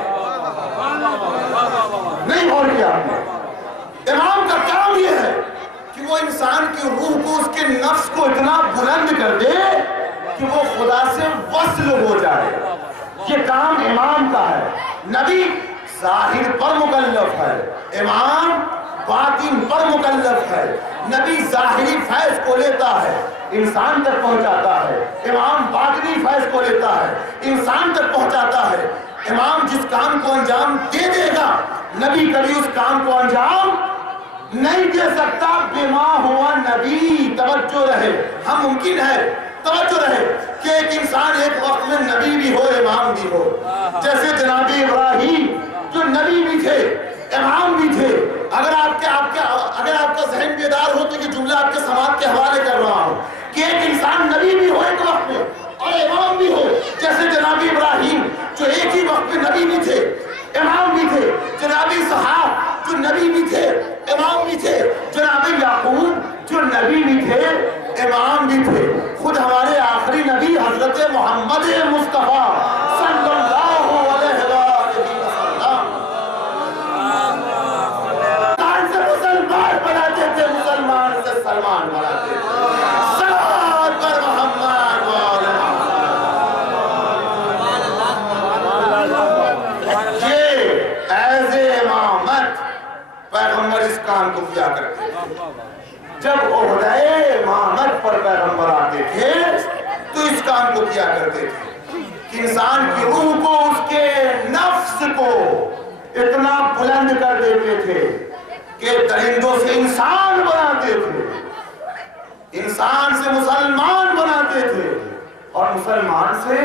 नहीं और क्या, इमाम का काम यह है कि वो इंसान की रूह को, उसके नफ्स को इतना बुलंद कर दे कि वो खुदा से वस्ल हो जाए। ये काम इमाम का है। नबी जाहिर पर मुकल्लफ है, इमाम बातिन पर मुकल्लफ है। नबी ज़ाहिरी फैज़ को लेता है, इंसान तक पहुंचाता है। इमाम बातिनी फैज़ को लेता है, इंसान तक पहुंचाता है। इमाम जिस काम को अंजाम दे देगा, नबी कभी उस काम को अंजाम नहीं दे सकता। बिमा हुआ नबी, तवज्जो रहे, हम मुमकिन है तवज्जो रहे कि एक इंसान एक वक्त में नबी भी हो, इमाम भी हो। जैसे जनाब इब्राहीम जो नबी भी थे, इमाम भी थे। अगर आपका ज़हन बेदार हो तो ये जुमला आपके समाज के हवाले कर रहा हूँ कि एक इंसान नबी भी हो एक वक्त में और इमाम भी हो। जैसे जनाब इब्राहीम जो एक ही वक्त में नबी भी थे, इमाम भी थे। जनाब इसहाक जो नबी भी थे, इमाम भी थे। जनाब याकूब जो नबी भी थे, इमाम भी थे। खुद हमारे आखिरी नबी हजरत मोहम्मद मुस्तफा सल्लल्लाहु अलैहि वसल्लम से मुसलमान बनाते थे, मुसलमान से सलमान बनाते थे। सलावत पर मोहम्मद वाले ये ऐज़े इमामत पैगंबर इस काम को किया करते थे। जब ओहदे इमामत पर पैगंबर आते थे तो इस काम को किया करते थे कि इंसान की रूह को, उसके नफ्स को इतना बुलंद कर देते थे कि दरिंदों से इंसान बनाते थे, इंसान से मुसलमान बनाते थे और मुसलमान से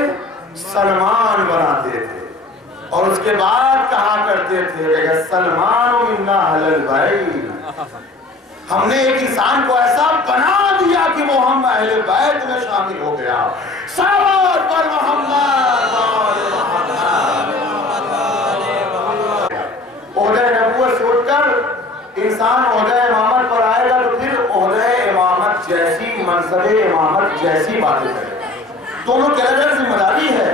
सलमान बनाते थे। और उसके बाद कहा करते थे सलमान मिन्ना हलल भाई, हमने एक इंसान को ऐसा बना दिया कि वो हम अहले बैत में शामिल हो गया। सलावत पर मोहम्मद ओहदे नबूवत से उठकर इंसान ओहदे इमामत पर आएगा तो फिर ओहदे इमामत जैसी, मनसबे इमामत जैसी बातें करेगा। दोनों की अलग अलग जिम्मेदारी है,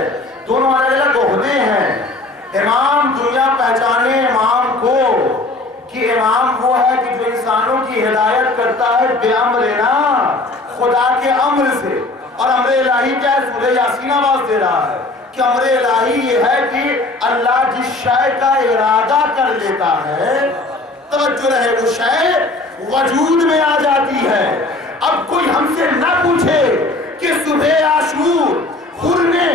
दोनों अलग अलग ओहदे हैं। इमाम दुनिया पहचाने इमाम को कि इमाम वो है कि जो इंसानों की हिदायत करता है बेअम्रना, खुदा के अम्र से। और अम्र इलाही क्या है? सूरह यासीन आवाज दे रहा है कि अम्र इलाही ये है कि अल्लाह जिस शय का इरादा कर लेता है, तवज्जो रहे, वो शय वजूद में आ जाती है। अब कोई हमसे न पूछे कि सुबह आशूर खुर ने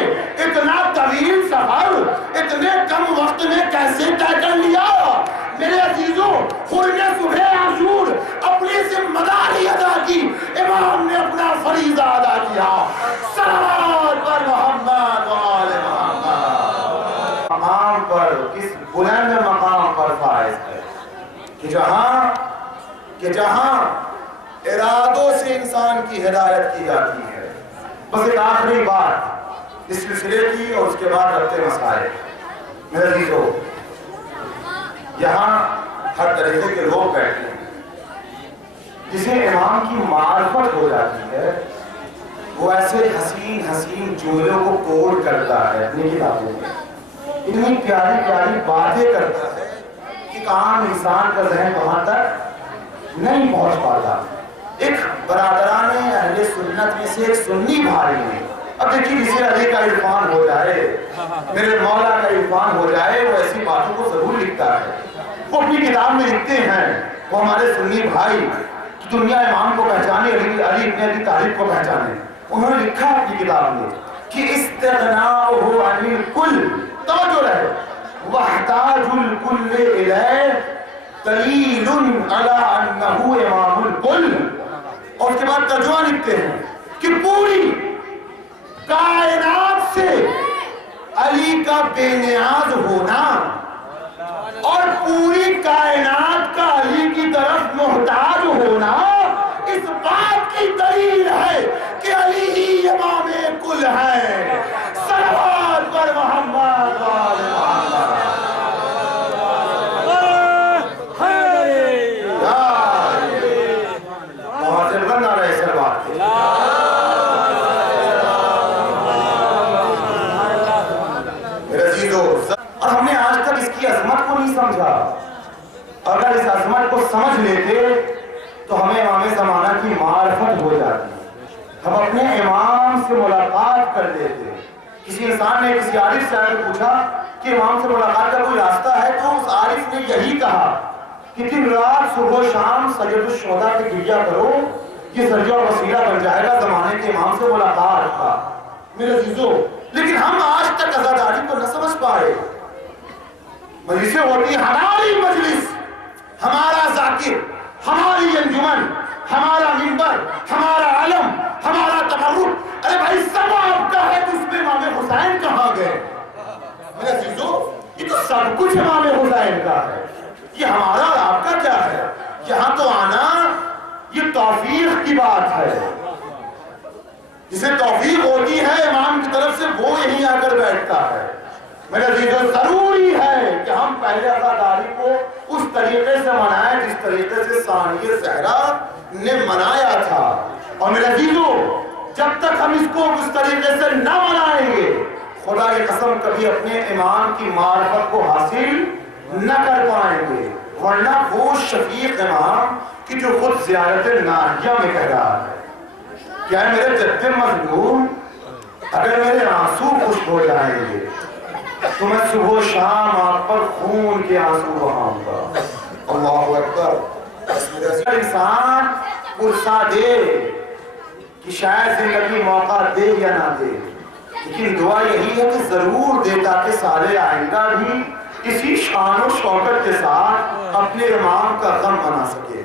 इतना तवील सफर इतने कम वक्त में कैसे तय कर लिया। मेरे अजीजों, खुर ने सुबह आशूर अपनी जिम्मेदारी अदा की, इमाम ने अपना फरीज़ा अदा किया। सलावत पर मोहम्मद वाले मोहम्मद। मकाम पर, किस बुलंद मकाम पर फाइज है कि जहां इरादों से इंसान की हिदायत की जाती है। बस एक आखिरी बात इस सिलसिले की और उसके बाद रखते मसाइल। मेरे अजीजों, यहाँ हर तरीके के लोग बैठे हैं, जिसे इमाम की मार्फत हो जाती है, वो ऐसे हसीन हसीन जुमलों को कोड करता है अपनी किताबों में, इतनी प्यारी प्यारी बातें करता है कि आम इंसान का जहन वहां तक नहीं पहुंच पाता। एक बरादरान अहले सुन्नत में से एक सुन्नी भाई ने, अब देखिए जिसे अली का इरफान हो जाए, मेरे मौला का इरफान हो जाए, वो ऐसी बातों को जरूर लिखता है। वो अपनी किताब में लिखते हैं, वो हमारे सुन्नी भाई दुनिया इमाम को पहचाने, अली इब्न अबी तालिब को पहचाने। उन्होंने लिखा अपनी किताब में कि इस्तिग़नाउ अनिल कुल, तवज्जो रहे, वहताजुल कुल्ल इलैह दलीलुन अला अन्नहु इमामुल कुल। और उसके बाद तर्जुमा लिखते हैं कि पूरी कायनात से अली का बेनियाज होना और पूरी कायनात का अली की तरफ मोहताज होना इस बात की दलील है कि अली ही इमामे कुल है। सलावत पर मोहम्मद वाले मोहम्मद। और हमने आज तक इसकी अजमत को नहीं समझा। अगर इस अजमत को समझ लेते तो हमें इमाम ज़माना की मार्फत हो जाती, हम अपने इमाम से मुलाकात कर लेते। किसी इंसान ने किसी आरिफ से आकर पूछा कि इमाम से मुलाकात का कोई रास्ता है, तो उस आरिफ ने यही कहा कि दिन रात सुबह शाम सजदुल शुहदा की गिरिया करो, ये सरिया वसीला बन जाएगा जमाने के इमाम से मुलाकात का। मेरे अजीजों, लेकिन हम आज तक अज़ादारी को न समझ पाए। मजलिसें होती हमारी मजलिस, हमारा जाकिर, हमारी अंजुमन, हमारा मिंबर, हमारा आलम, हमारा तबर्रुक। अरे भाई सब आपका है तो उसमें इमाम हुसैन कहाँ गए? मेरे अजीजों, ये तो सब कुछ इमाम हुसैन का है, ये हमारा और आपका क्या है? यहाँ तो आना ये तौफीक की बात है। जिसे तौफीक होती है इमाम की तरफ से वो यहीं आकर बैठता है। मेरे अजीजों, जरूरी है कि हम पहले अज़ादारी को उस तरीके से मनाएं जिस तरीके से सानिया ज़हरा ने मनाया था। और मेरे अजीजों, जब तक हम इसको उस तरीके से न मनाएंगे, खुदा की कसम कभी अपने इमाम की मार्फत को हासिल न कर पाएंगे। वरना वो शफीक इमाम कि जो खुद ज़ियारत नाहिया में कह रहा है, क्या मेरे जद्दे मज़लूम अगर मेरे आंसू खुश हो जाएंगे तो मैं सुबह शाम आप पर खून के आंसू बहाऊंगा। अल्लाहु अकबर। इंसान पुरसा दे कि शायद जिंदगी मौका दे या ना दे, लेकिन दुआ यही है कि जरूर दे ताकि साले आइंदा भी इसी शान और शौकत के साथ अपने इमाम का गम मना सके।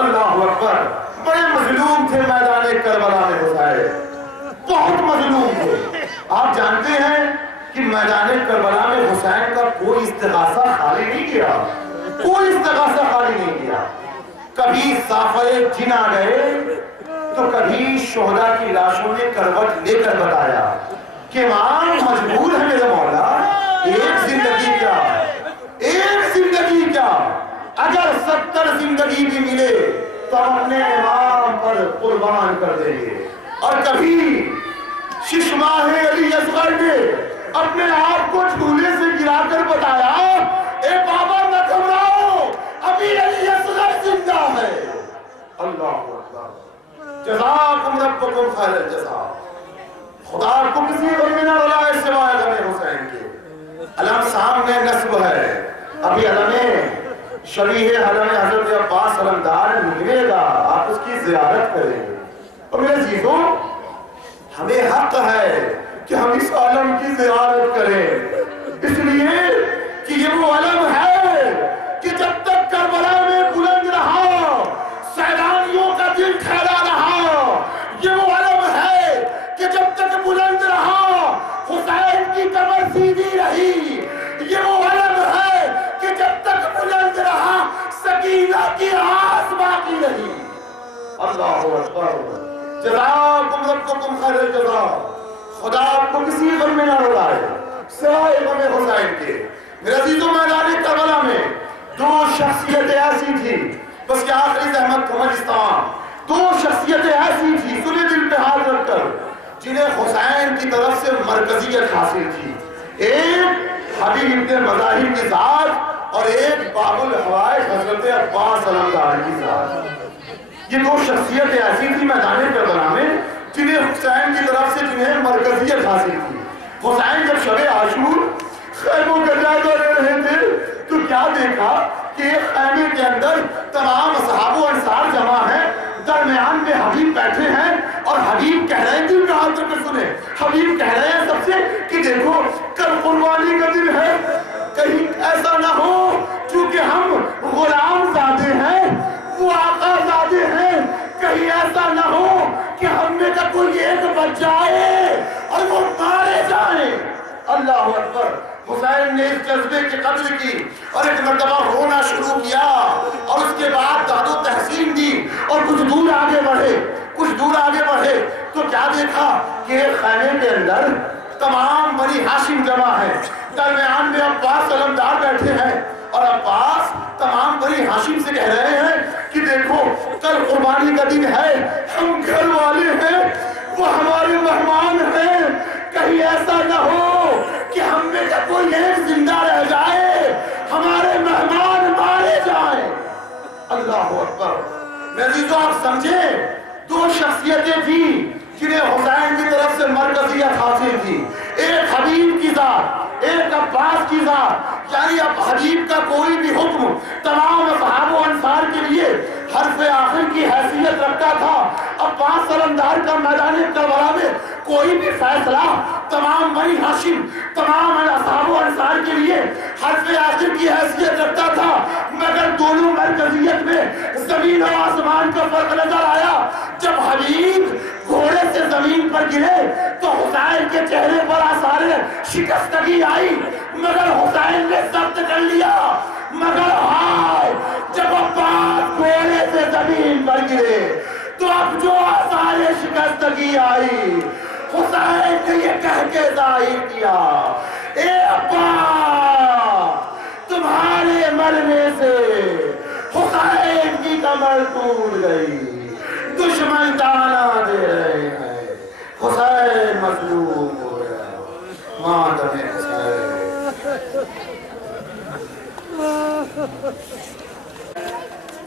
अल्लाहु अकबर। बड़े मजलूम थे मैदान करबला में हुसैन, बहुत मजलूम थे। आप जानते हैं कि मैदान करबला में हुसैन का कोई इस्तिगासा खाली नहीं किया, कोई इस्तिगासा खाली नहीं किया। कभी साफरे जिन आ गए तो कभी शोहदा की लाशों ने करवट लेकर बताया कि इमाम मजबूर है मेरे मौला, एक जिंदगी क्या, एक जिंदगी क्या, अगर 70 जिंदगी भी मिले तो हम अपने इमाम पर कुर्बान कर देंगे। और कभी शिशमाहे अली असगर ने अपने आप को झूले से गिराकर बताया, ए बाबा न घबराओ, अभी अली असगर जिंदा है। अल्लाहु अकबर। जज़ाकुम रब्बुकुम खैरल जज़ा। खुदा को किसी को भी ना बुलाए सिवाय गमे हुसैन के। अलम सामने नस्ब है, अभी अलमे शबीह अलम हज़रत अब्बास अलमदार मिलेगा, आप उसकी ज़ियारत करेंगे। और मेरे अज़ीज़ों, हमें हक है कि हम इस आलम की ज़ियारत करें, इसलिए कि ये वो आलम है कि जब तक करबला में बुलंद रहा, सैलानियों का दिल ठहरा रहा। ये वो आलम है कि जब तक बुलंद रहा, हुसैन की कमर सीधी रही। ये वो आलम है कि जब तक बुलंद रहा, सकीना की आस बाकी रही। अल्लाहु अकबर। जज़ाकुम रब्बुकुम खैरल जज़ा। खुदा आपको किसी गम में ना रुलाए सिवाय गम हुसैन के। मेरे अज़ीज़ों, मैदान करबला में दो शख्सियतें ऐसी थी, बस क्या आखिरी ज़हमत कमरिस्तान, दो शख्सियतें ऐसी थी सुने दिल पे हाथ रखकर, जिन्हें हुसैन की तरफ से मरकजियत हासिल थी। एक हबीब इब्न मज़ाहिर की ज़ात और एक बाबुल हवाए हज़रत अब्बास अलमदार की ज़ात। ये दो शख्सियतें ऐसी थी मैदान करबला में जिन्हें हुसैन की तरफ से जिन्हें मरकजियत हासिल थी। हुसैन जब शब आशूर खैमों का जायजा ले रहे थे तो क्या देखा कि एक खैमे के अंदर तमाम असहाब और अंसार जमा है, दरमियान में हबीब बैठे हैं और हबीब कह रहे हैं, दिल में हाथ रखकर सुने, हबीब कह रहे हैं सबसे कि देखो कल कुर्बानी का दिन है, कहीं ऐसा ना हो चूंकि हम गुलाम ज़ादे हैं, वो आका ज़ादे हैं, कहीं ऐसा ना हो कि हमने का कोई एक बच जाए और वो मारे जाए। अल्लाह अकबर। हुसैन ने इस जज्बे की कद्र की और एक मर्तबा रोना शुरू किया और उसके बाद दादो तहसीन दी और कुछ दूर आगे बढ़े, कुछ दूर आगे बढ़े तो क्या देखा कि एक खैमे के अंदर तमाम बनी हाशिम जमा है, दरमियान में अब्बास अलमदार बैठे हैं और अब्बास तमाम बनी हाशिम से कह रहे हैं कि देखो कल कुर्बानी का दिन है, हम घर वाले हैं, वो हमारे मेहमान हैं, कहीं ऐसा ना हो कि हम में का कोई एक जिंदा रह जाए, हमारे मेहमान मारे जाए। अल्लाह अकबर। मैं आप समझे, दो शख्सियतें थी जिन्हें हुसैन की तरफ से मरकजियत हासिल थी, एक हबीब की जात, एक अब्बास की जात। यानी अब हबीब का कोई भी हुक्म तमाम असहाब व अंसार के लिए हर्फ आखिर की हैसियत रखता था। अब 5 सरंदार का मैदान करबला में कोई भी फैसला तमाम बनी हाशिम, तमाम असहाब व अंसार के लिए हर्फ आखिर की हैसियत रखता था। मगर दोनों मरकजियत में जमीन और आसमान का फर्क नजर आया। जब हबीब घोड़े से जमीन पर गिरे तो हुसैन के चेहरे पर आसारे शिकस्तगी आई, मगर हुसैन ने जब्त कर लिया। मगर हाय, जब अब्बास घोड़े से जमीन पर गिरे तो अब जो आसारे शिकस्तगी आई, हुसैन ने ये कह के जाहिर किया, ए अब्बा तुम्हारे मरने से हुसैन की कमर टूट गई, दुश्मन ताना दे रहे हैं, हुसैन मजलूम हो गया, मातम हुसैन।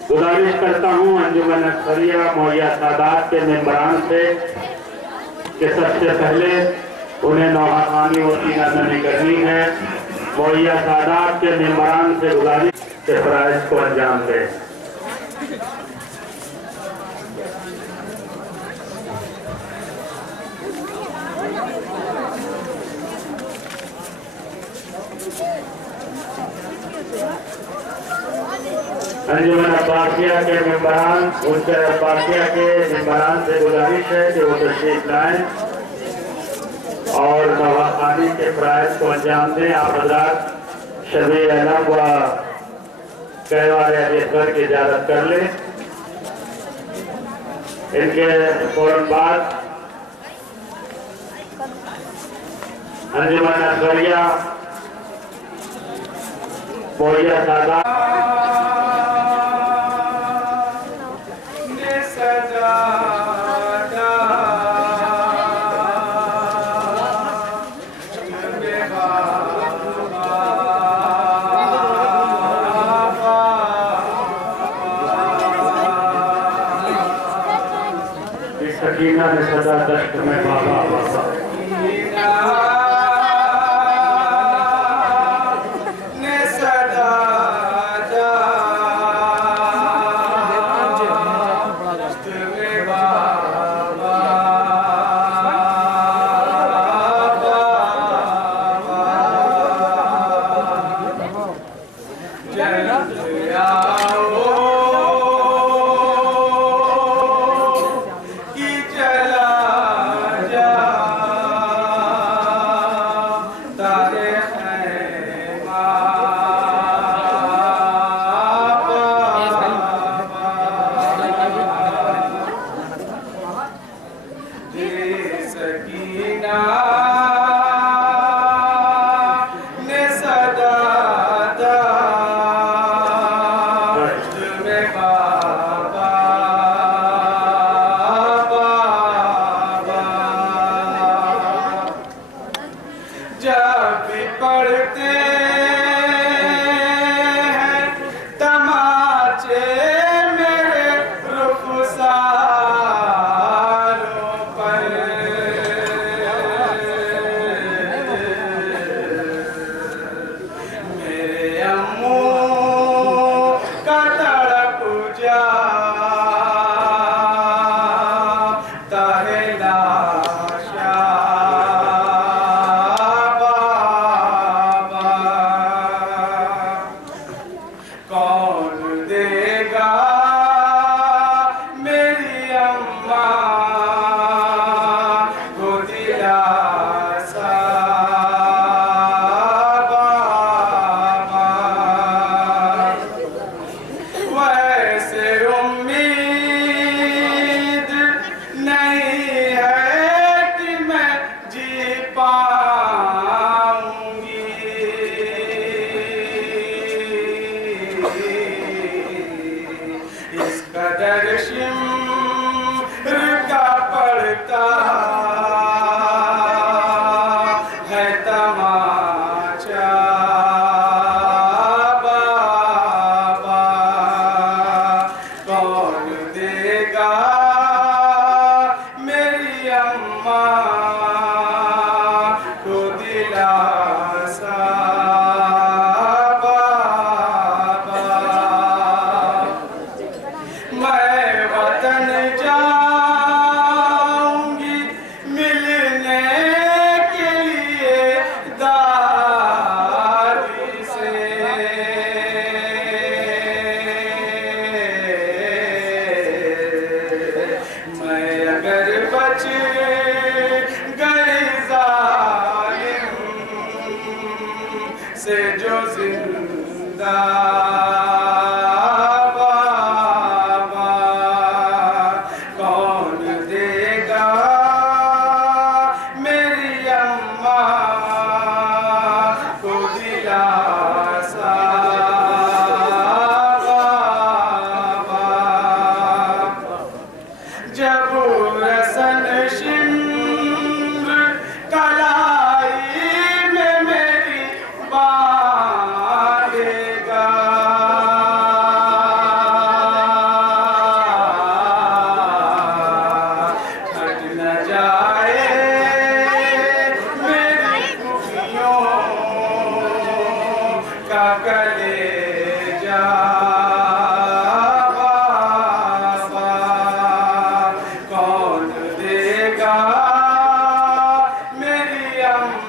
गुजारिश करता हूँ अंजुमन असरिया मौया सादात के मेंबरान से कि सबसे पहले उन्हें नौहानी और सीनाजनी करनी है। मौया सादात के मेंबरान से गुजारिश के फराइज को अंजाम दें। अंजुमन अब्बासिया के मेंबरान, उनके अब्बासिया के मेंबरान से गुजारिश है कि वो तशरीफ लाएं और नवाखानी के फराइज को अंजाम दें। आप हज़रात शबी अलम व कहवारे अलीअकबर की इजाजत कर लें। इनके फौरन बाद अंजुमन असरिया मौया सादात सकीना ने सदा दश्त में बाबा बाबा ने सदा दश्त में बाबा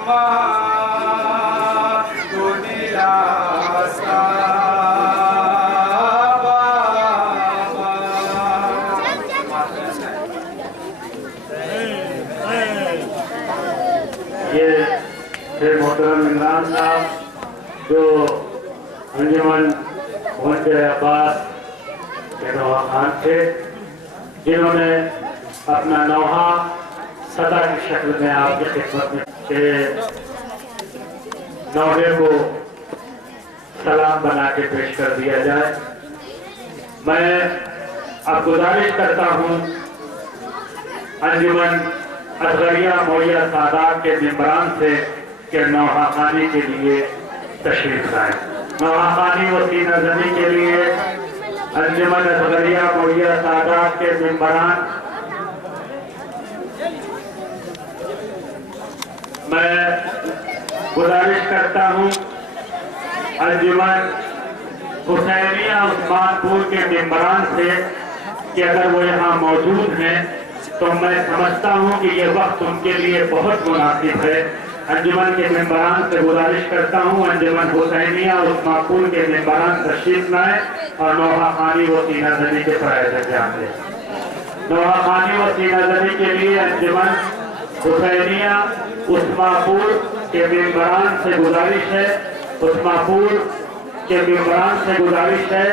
अम्मा को दिलासा ये थे मोहतरम इमरान साहब जो अंजुमन मोहम्मद अब्बास के नौहा खान थे, जिन्होंने अपना नौहा सदा की शक्ल में आपकी खिदमत में के नौहे को सलाम बना के पेश कर दिया जाए। मैं अब गुजारिश करता हूँ अंजुमन असगरिया मौलिया सादात के मेंबरान से के नौहा खानी के लिए तशरीफ लाए। नौहा खानी व सीना ज़नी के लिए अंजुमन असगरिया मौलिया सादात के मेंबरान मैं गुजारिश करता हूँ अंजुमन हुसैनिया उस्मानपुर के मेंबरान से कि अगर वो यहाँ मौजूद हैं तो मैं समझता हूँ कि ये वक्त उनके लिए बहुत मुनासिब है। अंजुमन के मेंबरान से गुजारिश करता हूँ अंजुमन हुसैनिया उस्मानपुर के मेंबरान तशरीफ लाए और नौहा खानी व सीना ज़नी के फ़राइज़ अंजाम दें। नौहा खानी व सीना ज़नी के लिए अंजुमन हुसैनिया उस्मानपुर के मेंबरान से गुजारिश है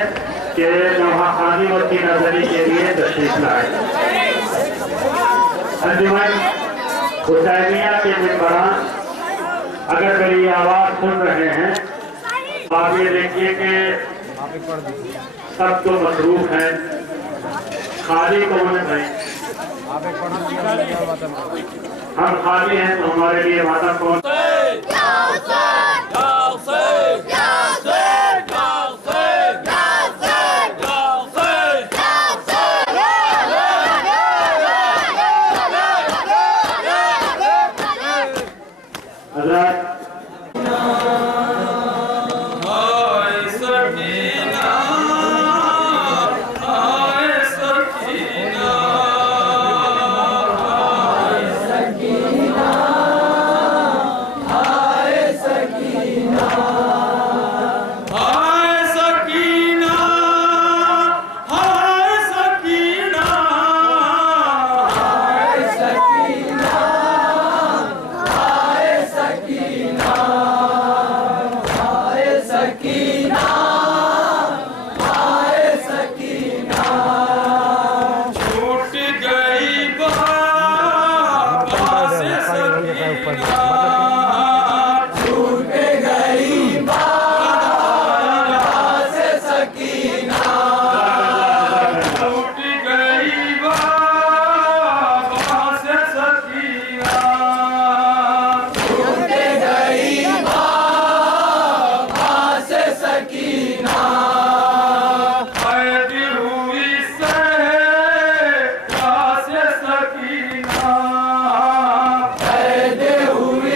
कि नौहा खानी व सीना ज़नी के लिए तशरीफ लाए। अंजुमन हुसैनिया के मेंबरान अगर मेरी आवाज सुन रहे हैं, आप ये देखिए कि सब तो मसरूफ हैं, खाली कौन है भाई? हम खाली हैं तो हमारे लिए वादा कौन? हुई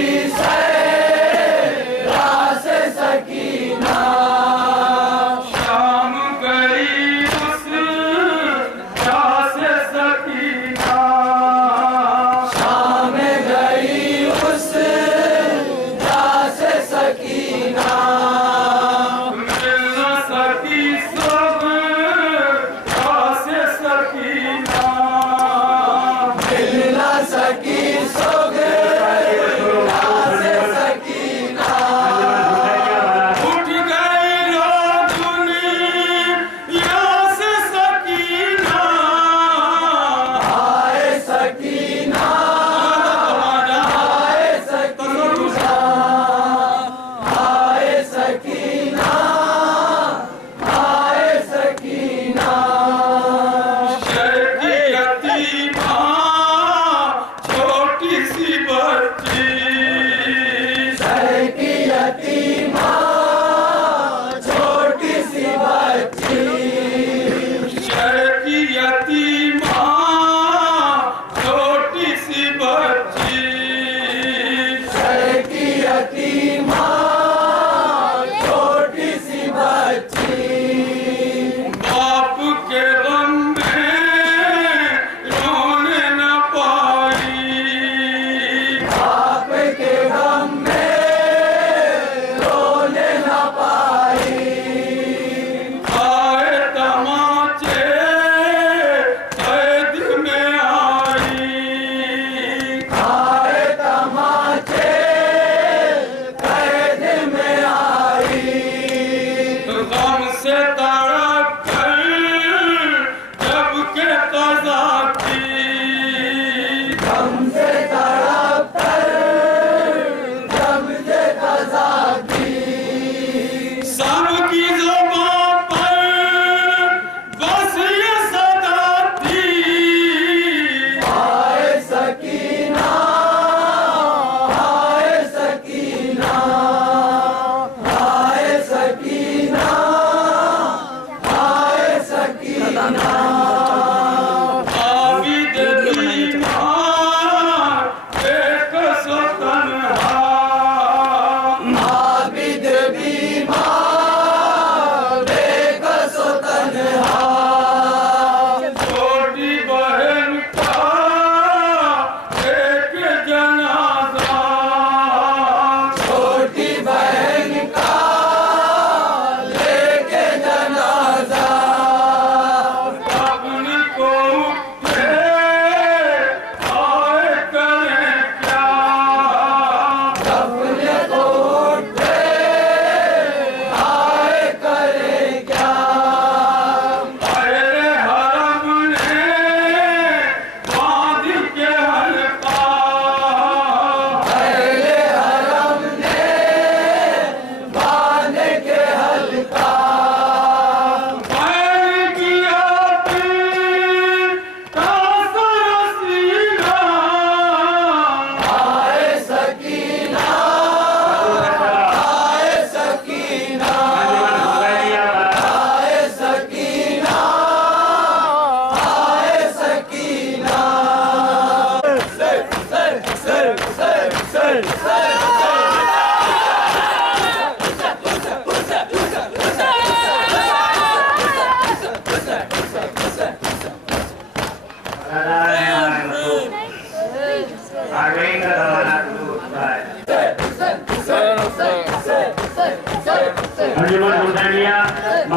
अंजुमन हुसैनिया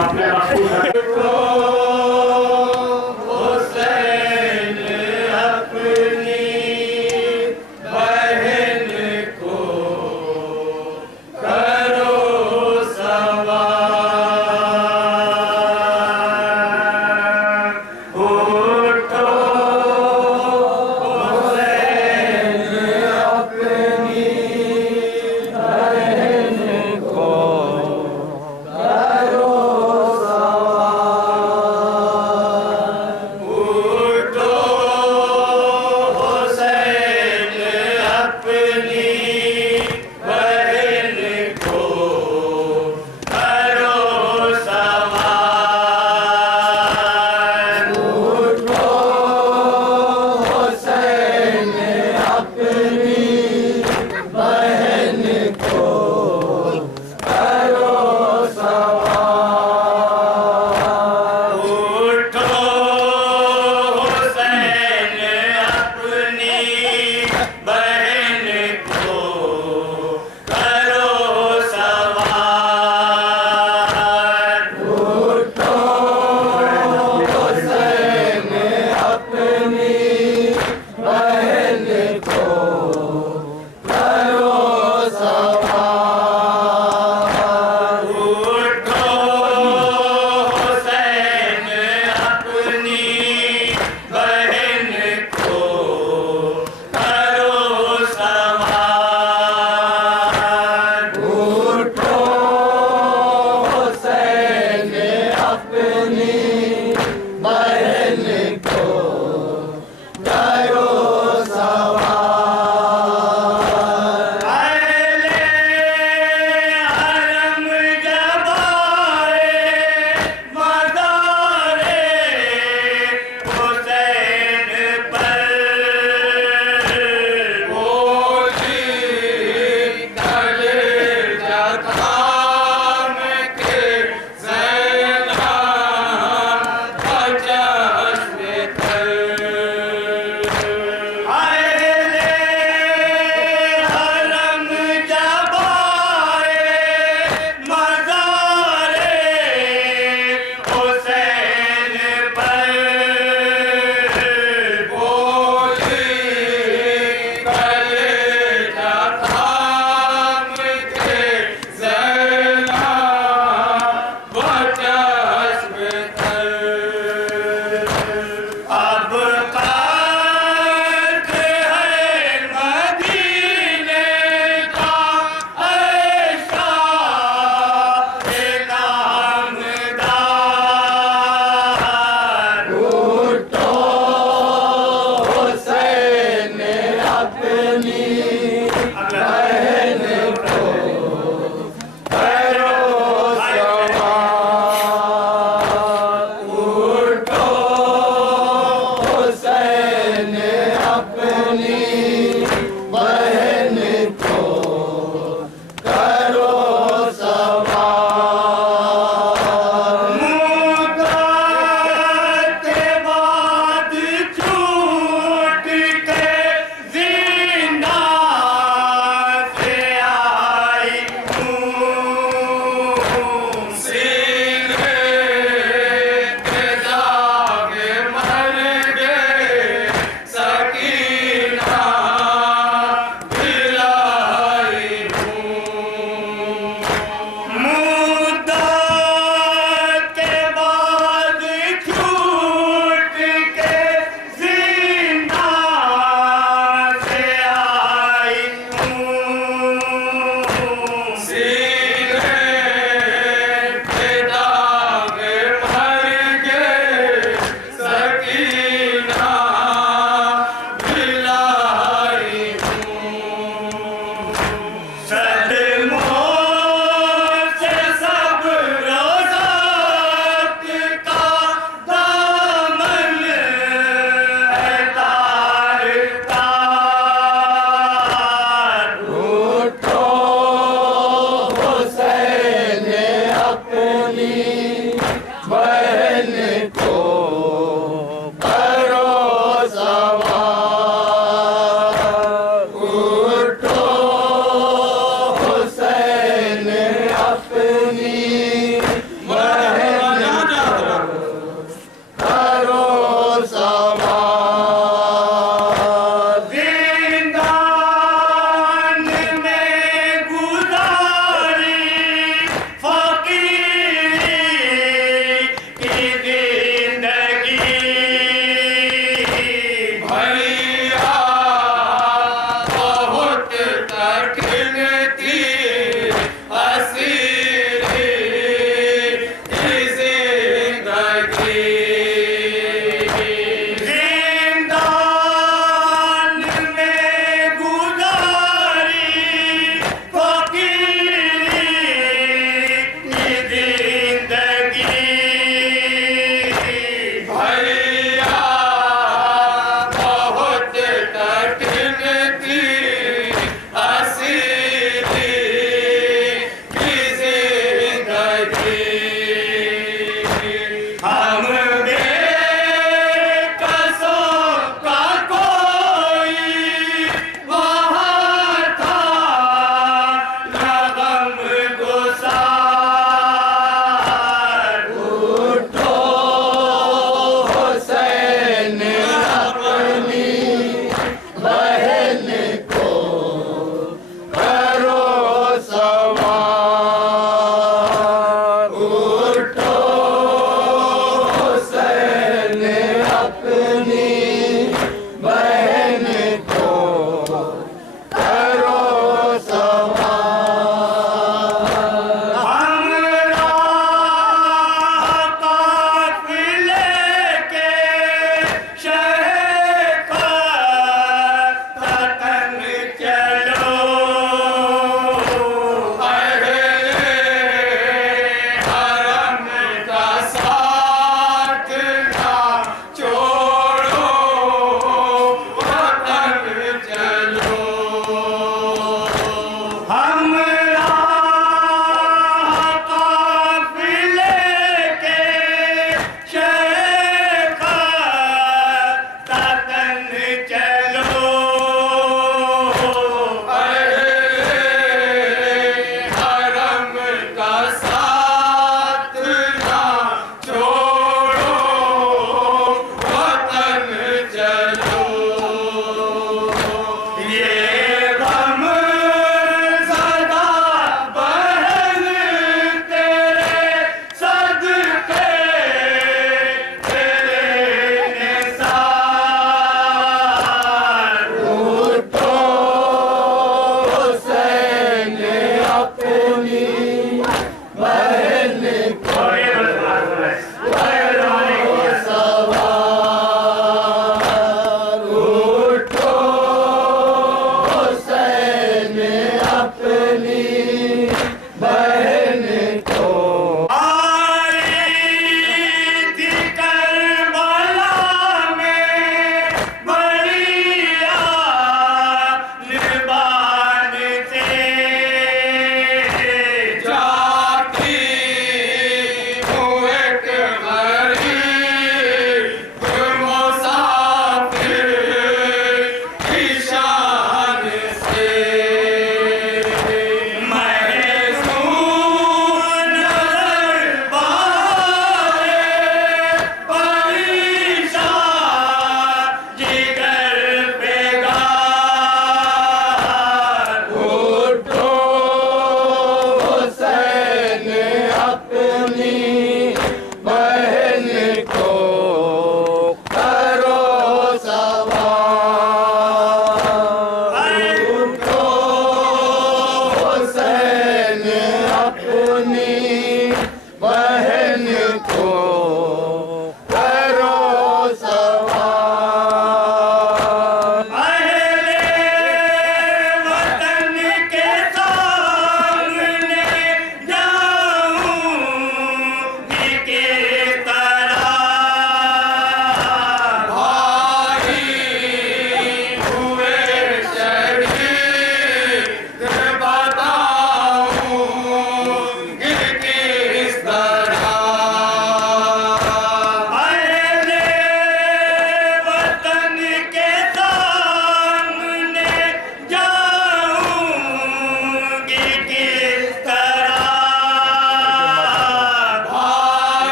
अपने मखसूस कठिन थी हसीरी जिंदगी जिंदान में गुजारी फकीरी जिंदगी भैया बहुत कठिन थी हसीरी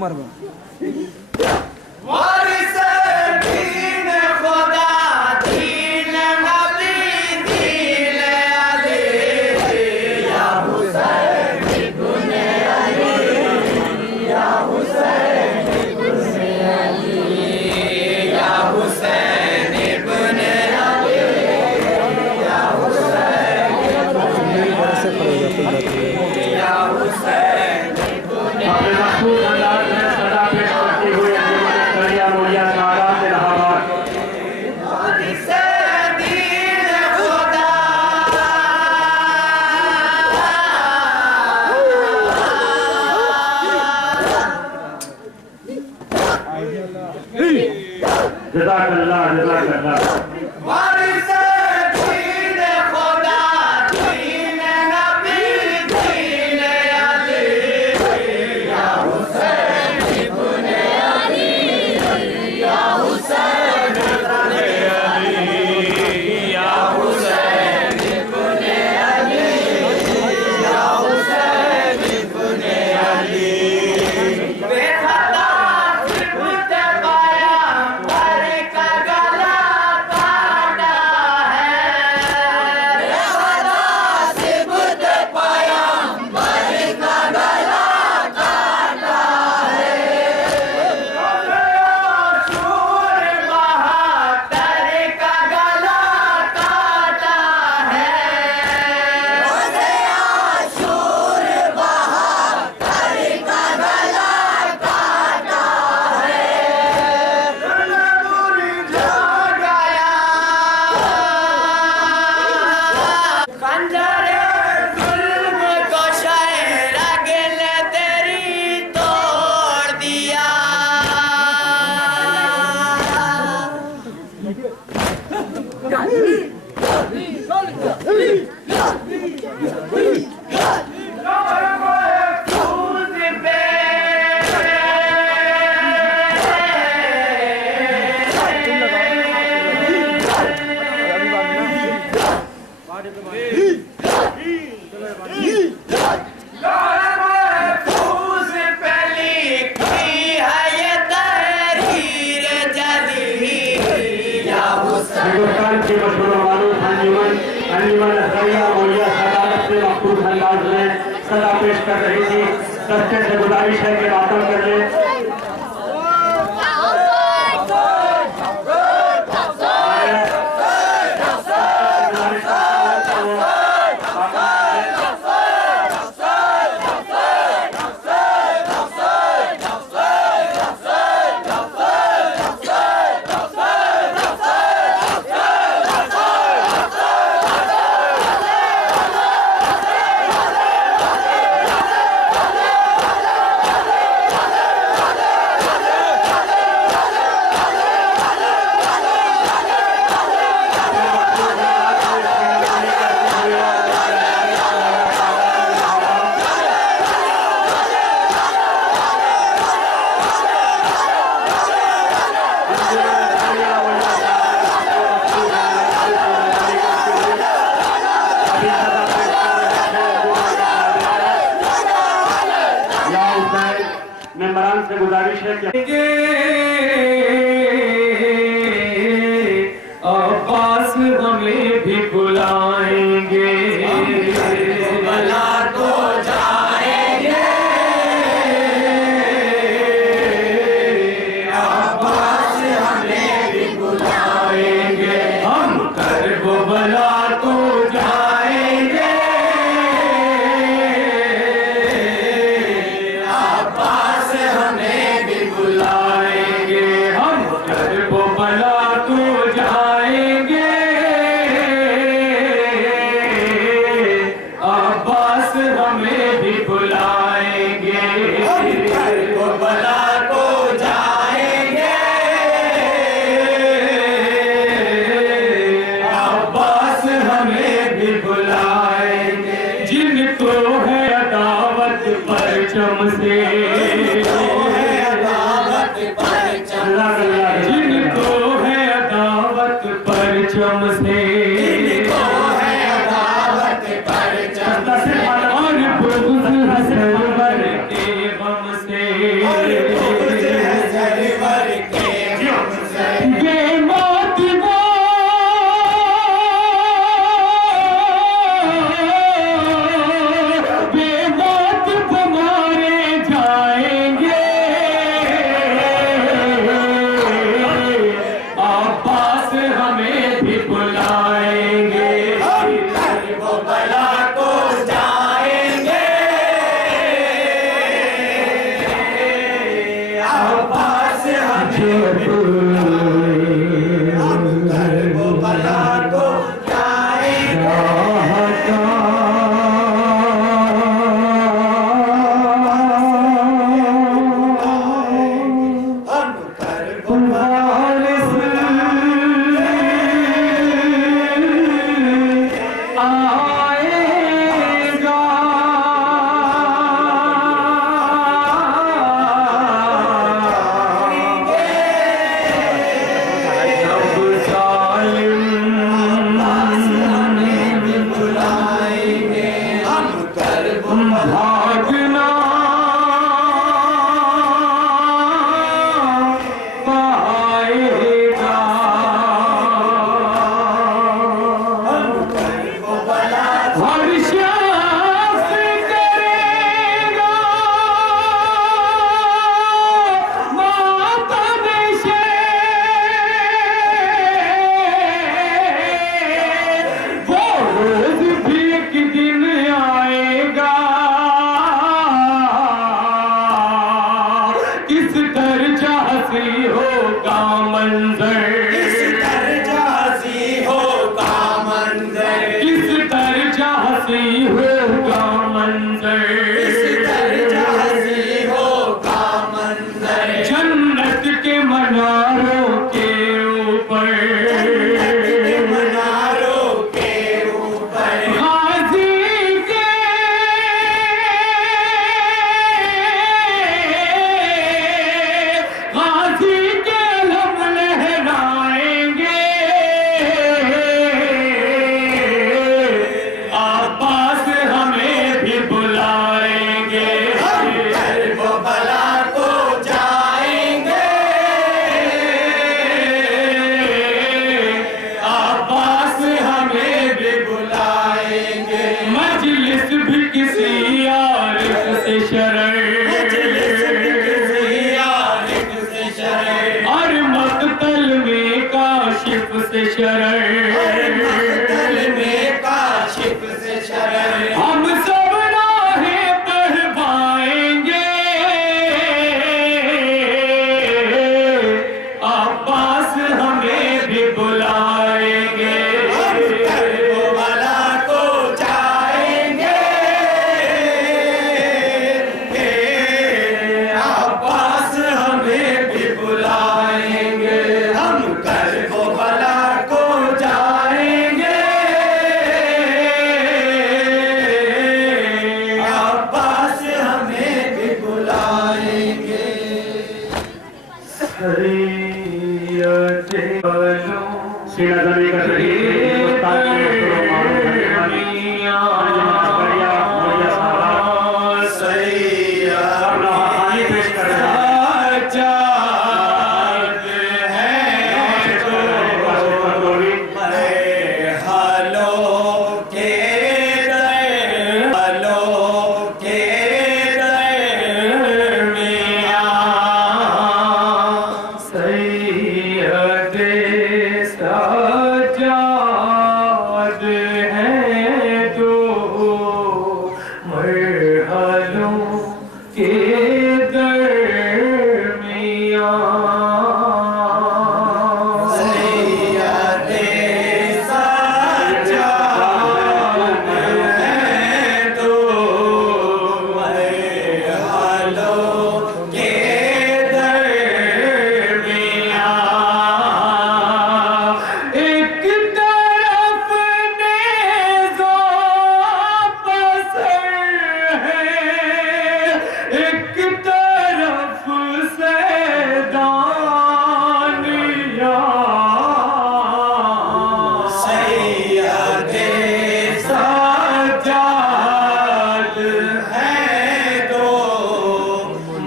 मारबा वारिस दीन खुदा दीन नबी दीन अली या हुसैन इब्न अली या हुसैन इब्न अली या हुसैन इब्न अली या हुसैन या हुसैन अपने मखसूस अंदाज में सदा पेश करती हुई अंजुमन करिया मोलिया सादात इलाहाबाद वारिस दीन खुदा जज़ाकल्लाह जज़ाकल्लाह वारिस दीन खुदा दीन नबी दीन अली या हुसैन इब्न अली या हुसैन इब्न अली या हुसैन इब्न अली या हुसैन इब्न अली बेखता सिबत पाया पर का गला काटा है बेखता सिबत पाया पर का गला काटा है शूर बहादुर का गला काटा है शूर बहादुर का गला काटा है नूर जा गया खंजर जुल्म को शायर अगल तेरी तोड़ दिया हिंदुस्तान की मशहूर मारूफ अंजुमन अंजुमन करिया मोलिया सादात से मखसूस अंदाज में सदा पेश कर रही थी। दस्ते से गुजारिश है कि मातम कर ले। मेंबरान से गुजारिश है कि अब्बास हमें भी बुलाएंगे भला तो जाएंगे अब्बास हमें भी बुलाएंगे हम करबला तो जाएंगे अब्बास हमें भी बुलाएंगे मंजर, इस दर्जा हंसी होगा मंजर, इस दर्जा हंसी होगा मंजर, इस दर्जा हंसी होगा मंजर, जन्नत के मनारों के ऊपर, मनारों के ऊपर, गाजी के हम लहराएंगे, अब्बास हमें भी बुलाएंगे, करबला को जाएंगे, अब्बास हमें भी बुलाएंगे, मजलिस भी किसी आरिफ से शरर, और मकतल में काशिफ से शरर, काशिफ से शरर, हम सब राहें बढ़वाएंगे, अब्बास हमें भी बुलाएंगे, करबला को जाएंगे, अब्बास हमें भी बुलाएंगे, हम करबला को जाएंगे, अब्बास हमें भी बुलाएंगे। सीना जमी का शरीफ हिंदुस्तान के मशहूर मारूफ रहने वाले बढ़िया बढ़िया साहब अपना कहानी पेश कर रहे हैं। सजाद है तो मरहलों के दरमियाँ, सैयदे सजाद है तो मरहलों के दरमियाँ, एक तरफ नेज़ो पसर है, एक तरफ सैदानियाँ, सैयदे सजाद है तो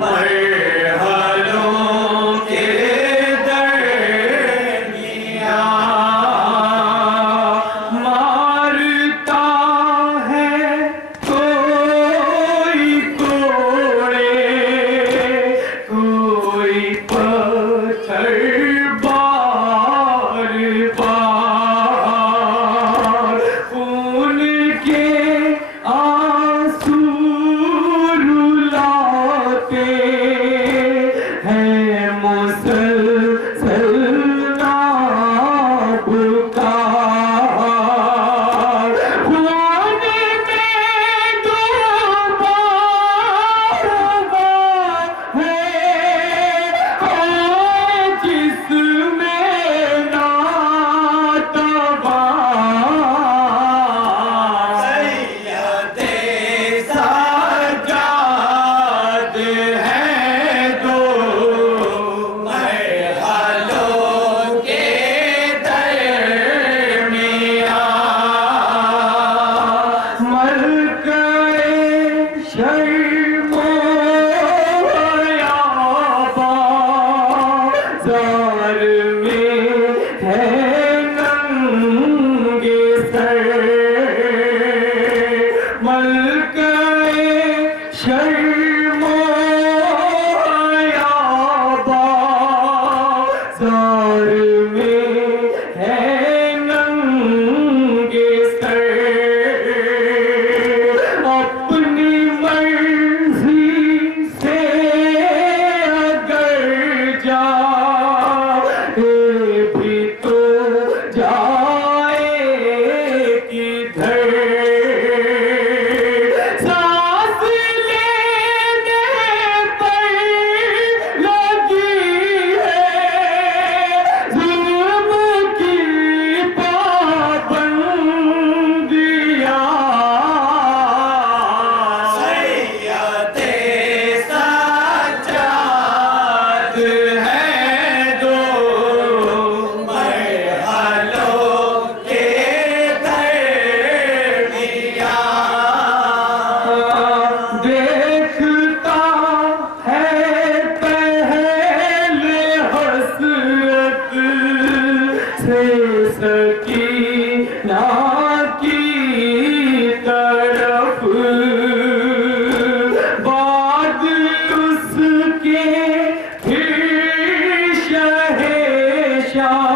मरहलों के दरमियाँ, मारता है कोई कोड़े, कोई पत्थर बार बार, खून के आंसू रुलाते हैं मुसलसल नापुकार, खून में डूबा है और जिसमें नातवा, सैयदे सजाद है तो मरहलों के दरमियाँ, मलके शर्मो याबा ज़ार में है नंगे सर, मलके शर्मो याबा ज़ार में है नंगे सर, अपनी मर्जी से अगर जाए से सकीना की तरफ बाद उसके फिर शहे शाह